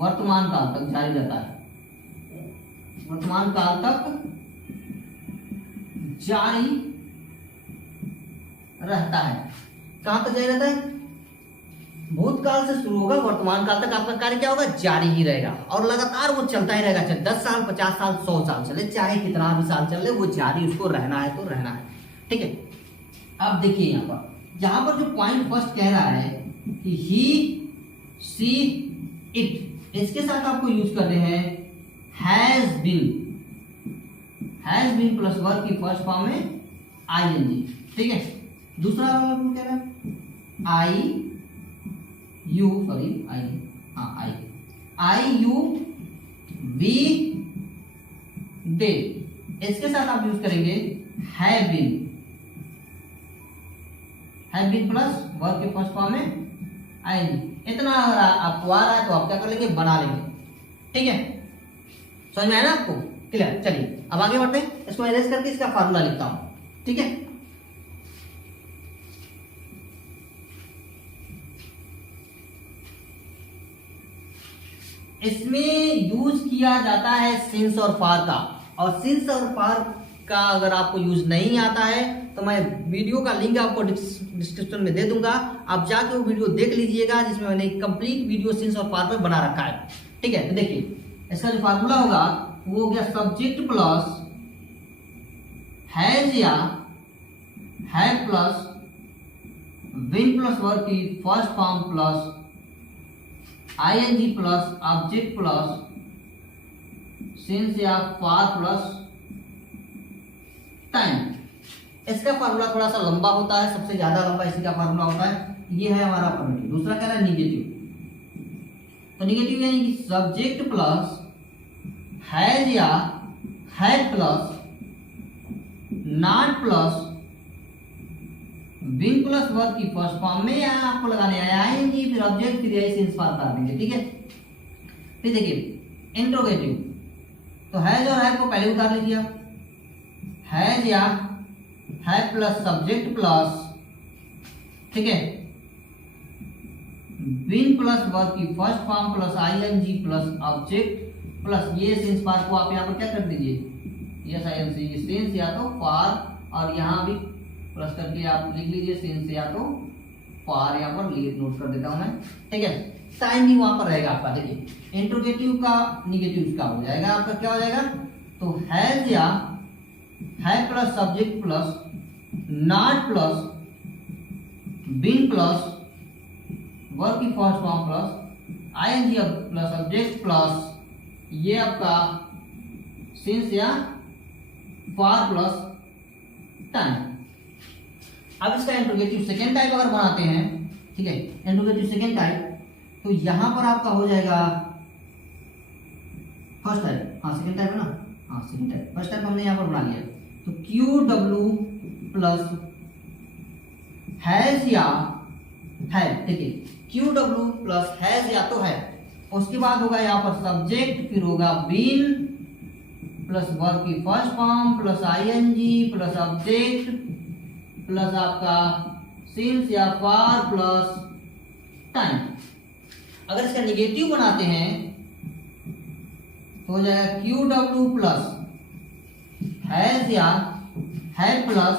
वर्तमान काल तक जारी रहता है, वर्तमान काल तक जारी रहता है। कहां तक जारी रहता है, भूतकाल से शुरू होगा, वर्तमान काल तक आपका कार्य क्या होगा, जारी ही रहेगा, और लगातार वो चलता ही रहेगा, चाहे 10 साल 50 साल 100 साल चले, चाहे कितना भी साल चले, वो जारी उसको रहना है तो रहना है। ठीक है, अब देखिए यहां पर जो पॉइंट फर्स्ट कह रहा है कि ही सी इट, इसके साथ आपको यूज कर रहे हैं हैज बीन प्लस वर्ब की फर्स्ट फॉर्म में आईएनजी। ठीक है, दूसरा कह रहा है आई यू वी दे, इसके साथ आप यूज करेंगे हैव बीन प्लस वर्ब के फर्स्ट फॉर्म में आईएनजी। इतना अगर आपको आ रहा है तो आप क्या कर लेंगे, बना लेंगे। ठीक है, समझ में आया ना आपको, क्लियर। चलिए अब आगे बढ़ते हैं, इसको अरेंज करके इसका फार्मूला लिखता हूं। ठीक है, इसमें यूज किया जाता है सिंस और फार का, और सिंस और फार का अगर आपको यूज नहीं आता है तो मैं वीडियो का लिंक आपको डिस्क्रिप्शन में दे दूंगा, आप जाके वो वीडियो देख लीजिएगा, जिसमें मैंने कंप्लीट वीडियो सिंस और फार पर बना रखा है। ठीक है, तो देखिए इसका जो फार्मूला होगा वो हो गया सब्जेक्ट प्लस हैज या have plus been plus verb की first form plus ING plus object plus since या फार प्लस टाइम। इसका फार्मूला थोड़ा सा लंबा होता है, सबसे ज्यादा लंबा इसी का फार्मूला होता है। ये है हमारा अफर्मेटिव। दूसरा कह रहा है निगेटिव, तो निगेटिव यानी कि सब्जेक्ट प्लस हैज या had plus not plus been plus verb की फर्स्ट फॉर्म में यहाँ आपको लगाने आया आईएनजी, फिर ऑब्जेक्ट, फिर यही सिंस फार कर देंगे। ठीक है, फिर देखिए इंट्रोगेटिव, तो हैज और हैव को पहले उतार लीजिए आप, हैज या हैव प्लस सब्जेक्ट प्लस, ठीक है, बीन प्लस वर्ब की first form plus ING plus object plus ये सिंस फार को आप यहाँ पर क्या कर दीजिए, यस आईएनजी सिंस या तो फार, और यहाँ भी प्लस करके आप लिख लीजिए सिंस या तो फार, यहाँ पर नोट कर देता हूं मैं। ठीक है, साइन भी वहां पर रहेगा आपका। देखिए इंट्रोगेटिव का निगेटिव का हो जाएगा आपका, क्या हो जाएगा, तो हैज या have plus subject plus not plus been plus verb की first form plus ING plus object plus ये आपका सिंस या फार प्लस टाइम। अब इसका इंट्रोगेटिव सेकेंड टाइप अगर बनाते हैं, ठीक है, इंट्रोगेटिव सेकेंड टाइप, तो यहां पर आपका हो जाएगा फर्स्ट टाइप, हाँ सेकेंड टाइप है ना, हाँ सेकेंड टाइप, फर्स्ट टाइप हमने यहां पर बना लिया, तो क्यू डब्ल्यू प्लस हैज या हैव। देखिए क्यू डब्ल्यू प्लस हैज या तो है, उसके बाद होगा यहाँ पर सब्जेक्ट, फिर होगा बीन प्लस वर्ब की first form plus ING plus object plus आपका सिंस या फॉर प्लस टाइम। अगर इसका निगेटिव बनाते हैं तो हो जाएगा क्यू डब्ल्यू प्लस हैज या है प्लस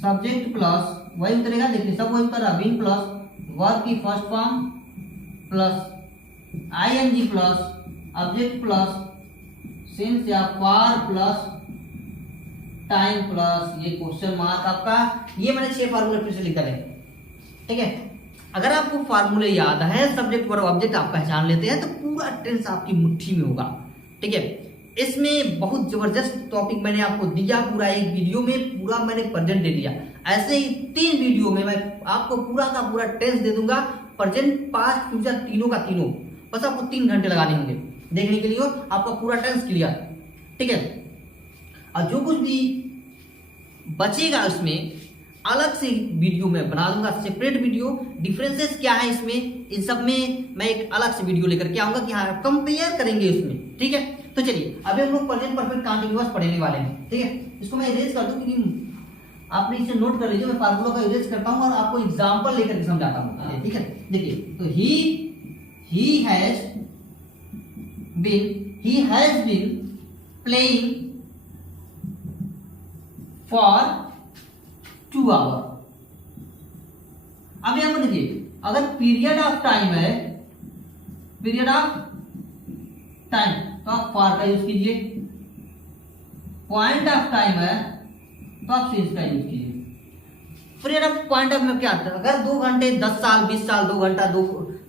सब्जेक्ट प्लस वही उतरेगा, देखिए सब वही उतर रहा, बीन प्लस वर्ब की first form plus ING plus object plus since या फॉर प्लस टाइम प्लस ये क्वेश्चन मार्क आपका। ये मैंने 6 फार्मूले फिर से लिखा है, ठीक है। अगर आपको फार्मूले याद है, सब्जेक्ट वर्ब ऑब्जेक्ट आप पहचान लेते हैं तो पूरा टेंस आपकी मुट्ठी में होगा, ठीक है। इसमें बहुत जबरदस्त टॉपिक मैंने आपको दिया, पूरा एक वीडियो में पूरा मैंने प्रेजेंट दे दिया। ऐसे ही 3 वीडियो में मैं आपको पूरा का पूरा टेंस दे दूंगा, प्रेजेंट पास्ट फ्यूचर तीनों का तीनों। बस आपको 3 घंटे लगाने होंगे देखने के लिए, आपका पूरा टेंस क्लियर, ठीक है। और जो कुछ भी बचेगा उसमें अलग से वीडियो में बना दूंगा, सेपरेट वीडियो। डिफरेंसेस क्या है इसमें, इन सब में मैं एक अलग से वीडियो लेकर के आऊंगा कि हाँ कंपेयर करेंगे इसमें, ठीक है। तो चलिए अभी हम लोग प्रेजेंट परफेक्ट कंटीन्यूअस पढ़ने वाले हैं, ठीक है। इसको मैं इरेज कर दूं क्योंकि आपने इसे नोट कर लीजिए, मैं फार्मूला का इरेज करता हूं और आपको एग्जांपल लेकर के समझाता हूं, ठीक है। देखिए तो he has been playing for 2 hour. अब यहां पर देखिए, अगर पीरियड ऑफ टाइम है, पीरियड ऑफ टाइम तो आप फॉर का यूज कीजिए, पॉइंट ऑफ टाइम है तो आप सिंस का यूज कीजिए। पीरियड ऑफ पॉइंट ऑफ में क्या आता है, अगर 2 घंटे 10 साल 20 साल 2 घंटा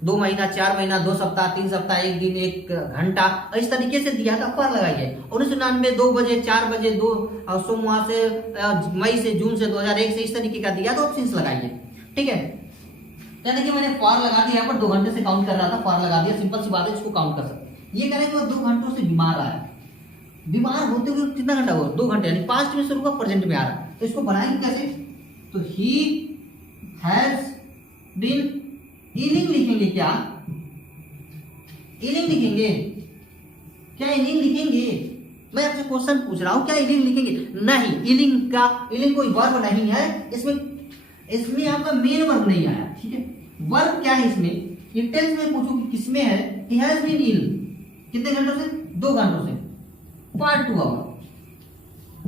2 महीना 4 महीना 2 सप्ताह 3 सप्ताह 1 दिन 1 घंटा इस तरीके से दिया था, फॉर लगाइए। 1999 2 बजे 4 बजे 2 सोमवार से मई से जून से 2001 से इस तरीके का दिया तो आप सिंस लगाइए, ठीक है। यानी कि मैंने फॉर लगा दिया, पर 2 घंटे से काउंट कर रहा था, फॉर लगा दिया, सिंपल सी बात है, इसको काउंट कर सकते। ये कह रहे हैं कि वो 2 घंटों से बीमार रहा है, बीमार होते हुए कितना घंटा हुआ, 2 घंटे, यानी पास्ट में शुरू का प्रेजेंट में आ रहा है। तो इसको बनाएंगे कैसे, तो ही हैज बीन इलिंग लिखेंगे, क्या इलिंग लिखेंगे, क्या इलिंग लिखेंगे? मैं आपसे क्वेश्चन पूछ रहा हूं, क्या इलिंग लिखेंगे? नहीं, इलिंग कोई वर्ब नहीं है, इसमें आपका मेन वर्ब नहीं आया, ठीक है। वर्ब क्या है इसमें, ये टेंस में पूछूं कि किसमें है, ही हैज बीन इल कितने घंटों से, 2 घंटों से, फॉर 2 आवर।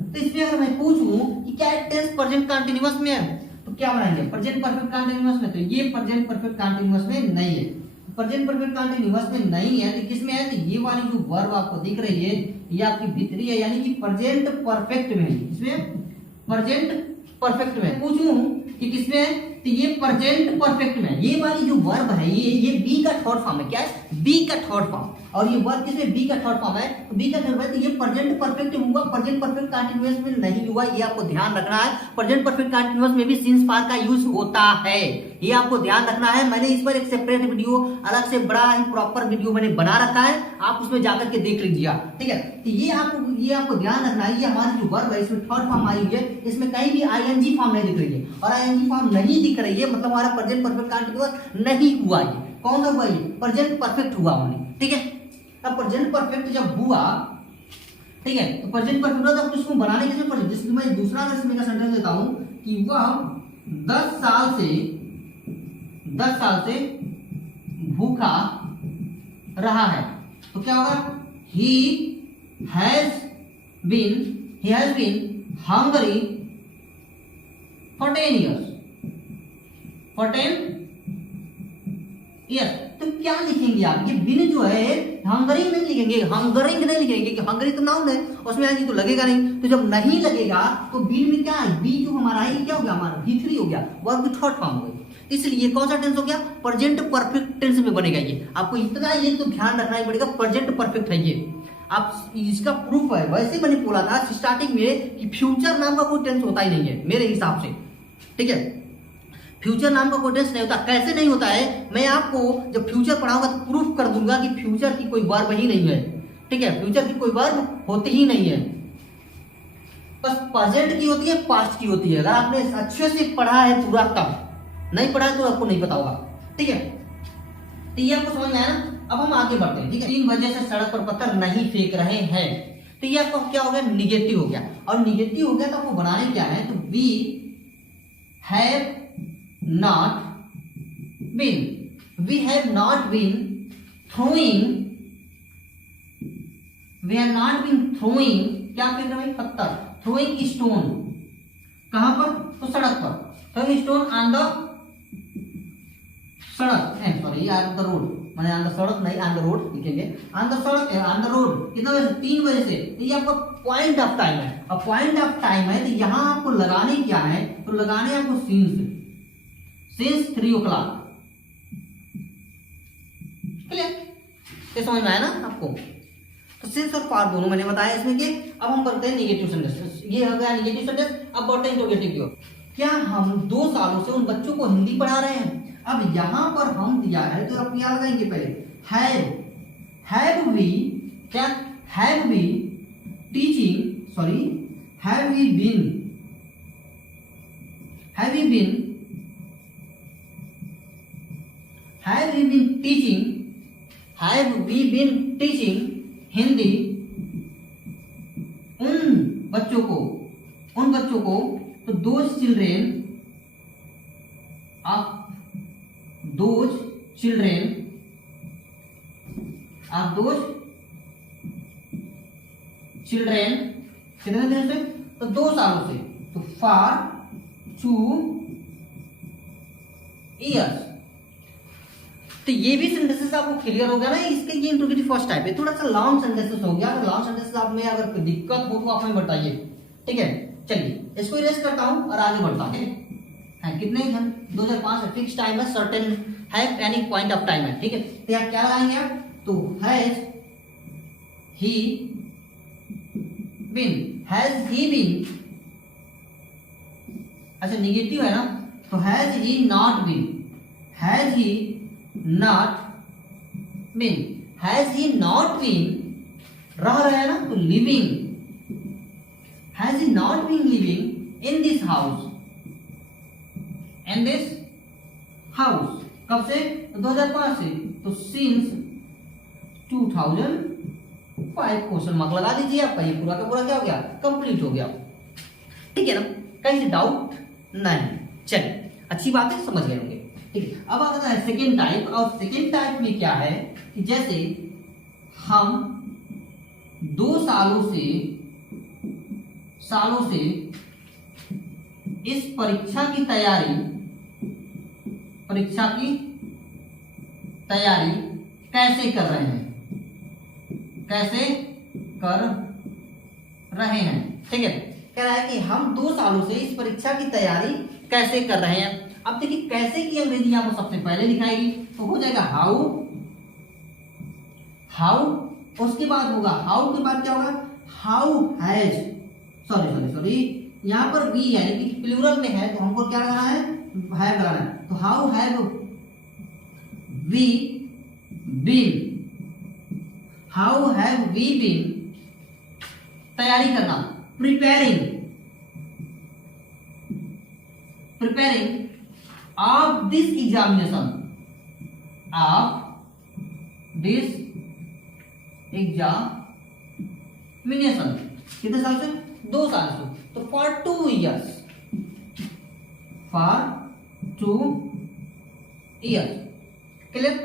तो इसमें अगर मैं पूछूं कि क्या टेंस प्रेजेंट कंटीन्यूअस में है तो क्या बनाएंगे, प्रेजेंट परफेक्ट कंटीन्यूअस में, तो ये प्रेजेंट परफेक्ट कंटीन्यूअस में नहीं है। प्रेजेंट परफेक्ट कंटीन्यूअस में नहीं है तो किसमें है, तो ये वाली जो वर्ब आपको दिख रही है ये आपकी भीतरी है, यानी कि प्रेजेंट परफेक्ट में है। इसमें प्रेजेंट परफेक्ट में पूछूं कि किसमें है, तो ये प्रेजेंट परफेक्ट में। ये वाली जो वर्ब है ये बी का थर्ड फॉर्म है, क्या है, बी का थर्ड फॉर्म। और ये वर्ब किसमें, बी का थर्ड फॉर्म है, तो बी का थर्ड फॉर्म है, तो ये प्रेजेंट परफेक्ट हुआ, प्रेजेंट परफेक्ट कंटीन्यूअस में नहीं हुआ, ये आपको ध्यान रखना है। प्रेजेंट परफेक्ट कंटीन्यूअस में भी सिंस फॉर का यूज होता है, ये आपको ध्यान रखना है। मैंने इस पर एक सेपरेट वीडियो, अलग से बड़ा ही प्रॉपर वीडियो मैंने बना रखा है, आप उसमें जाकर के देख लीजिए, ठीक है। तो ये आपको ध्यान रखना है, ये हमारी जो वर्ब है इसमें थर्ड फॉर्म आई हुई है, इसमें कहीं भी आईएनजी फॉर्म नहीं दिख रही है, और आईएनजी फॉर्म नहीं दिख रही है मतलब हमारा प्रेजेंट परफेक्ट कंटीन्यूअस नहीं हुआ। ये कौन सा हुआ, ये प्रेजेंट परफेक्ट हुआ हमने, ठीक है। अब प्रेजेंट परफेक्ट जब हुआ, ठीक है, तो प्रेजेंट परफेक्ट हुआ तो इसको बनाने के लिए जैसे मैं दूसरा अगर इसमें का सेंटेंस देता हूं कि वह 10 साल से भूखा रहा है, तो क्या होगा, he has been hungry for 10 years, तो क्या लिखेंगे आप, ये बिन जो है हंगरिंग नहीं लिखेंगे, हंगरिंग नहीं लिखेंगे कि हंगरी तो नाउन है, उसमें आएगी तो लगेगा नहीं, तो जब नहीं लगेगा तो बिन में क्या है, बी जो हमारा है क्या हो गया, हमारा V3 हो गया, वर्ब की थर्ड फॉर्म हो गई। इसलिए कौन सा टेंस हो गया, प्रेजेंट परफेक्ट टेंस में बनेगा। ये आपको इतना ये तो ध्यान रखना ही पड़ेगा, प्रेजेंट परफेक्ट है ये, आप इसका प्रूफ है। वैसे मैंने बोला था स्टार्टिंग में कि फ्यूचर नाम का कोई टेंस होता ही नहीं है मेरे हिसाब से, ठीक है। फ्यूचर नाम का कोई टेंस नहीं होता। कैसे नहीं होता है, मैं आपको जब फ्यूचर पढ़ाऊंगा तो प्रूफ कर दूंगा कि फ्यूचर की कोई वर्ब ही नहीं है, ठीक है। फ्यूचर की कोई वर्ब होती ही नहीं है, बस प्रेजेंट की होती है, पास्ट की होती है। अगर आपने अच्छे से पढ़ा है पूरा, तब नहीं पढ़ा है तो आपको नहीं पता होगा, ठीक है। तो ये आपको समझ में आया ना। अब हम आगे बढ़ते हैं, ठीक है। 3 बजे से सड़क पर पत्थर नहीं फेंक रहे हैं, तो ये आपको क्या हो गया, निगेटिव हो गया। और निगेटिव हो गया तो आपको बनाने क्या है, तो B have not been, we have not been throwing, we have not been throwing, क्या फेंक रहे भाई, पत्थर, throwing stone, कहां पर, तो सड़क पर, throwing stone on the सड़क, सॉरी ऑन द रोड, मैंने ऑन द सड़क नहीं ऑन द रोड लिखेंगे, ऑन द सड़क ऑन द रोड, कितना बजे से, 3 बजे से। तो ये आपका पॉइंट ऑफ टाइम है, अब पॉइंट ऑफ टाइम है तो यहाँ आपको लगाने क्या है, तो लगाने आपको सिंस 3 o'clock, क्लियर, ये समझ में आया ना आपको। तो सिंस और फॉर दोनों मैंने बताया इसमें कि अब हम करते हैं नेगेटिव सेंटेंस, ये हो गया नेगेटिव सेंटेंस। अब बढ़ते हैं इंट्रोगेटिव की ओर। क्या हम 2 सालों से उन बच्चों को हिंदी पढ़ा रहे हैं? अब यहां पर हम दिया है तो आप क्या लगाएंगे, पहले हैव वी, क्या have we teaching, sorry have we been teaching Hindi उन बच्चों को, तो दोज चिल्ड्रेन कितने दिन से, तो 2 सालों से, तो फॉर 2 years। तो ये भी सेंटेंसेस आपको क्लियर हो गया ना, इसके ये इंट्रोगेटिव फर्स्ट टाइप है। थोड़ा सा लॉन्ग सेंटेंसेस हो गया, अगर लॉन्ग सेंटेंसेस आप में अगर कोई दिक्कत हो तो आप हमें बताइए, ठीक है। चलिए इसको इरेज करता हूं और आगे बढ़ता हूं। कितने 2005 फिक्स टाइम है, सर्टेन है, एनी पॉइंट ऑफ टाइम है, ठीक है। तो यहाँ क्या लगाएंगे आप, तो हैज ही बीन, अच्छा निगेटिव है ना, तो has he not been, has he not been रह रहे हैं ना, तो living, has he not been living in this house, कब से, 2005 से, तो सिंस 2005, क्वेश्चन मार्क लगा दीजिए, आपका ये पूरा का पूरा क्या हो गया, कंप्लीट हो गया, ठीक है ना, कहीं से डाउट नहीं। चलिए अच्छी बात है, समझ गए होंगे, ठीक है। अब आता है सेकेंड टाइप, और सेकेंड टाइप में क्या है कि जैसे हम 2 सालों से इस परीक्षा की तैयारी कैसे कर रहे हैं, ठीक है। कह रहा है कि हम 2 सालों से इस परीक्षा की तैयारी कैसे कर रहे हैं। अब देखिए कैसे की अंग्रेजी यहाँ पर सबसे पहले लिखाएगी, तो हो जाएगा हाउ, उसके बाद होगा हाउ के बाद क्या होगा, हाउ हैज, सॉरी यहाँ पर वी है लेकिन प्लूरल में है, तो हमको क्या लगाना है, हैव लगाना है। तो हाउ हैव वी बीन, तैयारी करना, प्रिपेयरिंग ऑफ दिस एग्जामिनेशन, कितने साल से, 2 साल से, तो फॉर 2 years, क्लियर।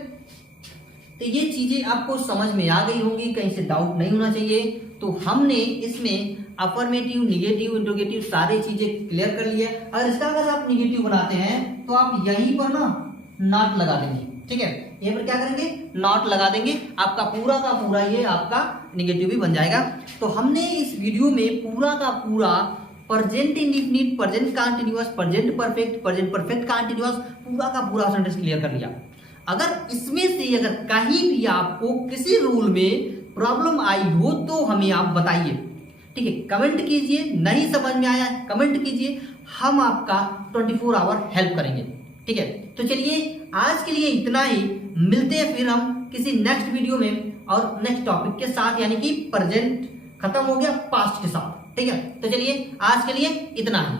तो ये चीजें आपको समझ में आ गई होंगी, कहीं से डाउट नहीं होना चाहिए। तो हमने इसमें अफर्मेटिव, निगेटिव, इंट्रोगेटिव सारी चीजें क्लियर कर ली है। अगर आप निगेटिव बनाते हैं तो आप यहीं पर ना नॉट लगा देंगे, ठीक है, यहीं पर क्या करेंगे, नॉट लगा देंगे, आपका पूरा का पूरा ये आपका निगेटिव भी बन जाएगा। तो हमने इस वीडियो में पूरा का पूरा present indefinite, present continuous, present perfect, present perfect continuous पूरा का पूरा सेंटेंस क्लियर कर लिया। अगर इसमें से अगर कहीं भी आपको किसी रूल में प्रॉब्लम आई हो तो हमें आप बताइए, ठीक है, कमेंट कीजिए। नहीं समझ में आया कमेंट कीजिए, हम आपका 24 आवर हेल्प करेंगे, ठीक है। तो चलिए आज के लिए इतना ही, मिलते हैं फिर हम किसी नेक्स्ट वीडियो में और नेक्स्ट टॉपिक के साथ, यानी कि प्रेजेंट खत्म हो गया पास्ट के साथ, ठीक है। तो चलिए आज के लिए इतना ही।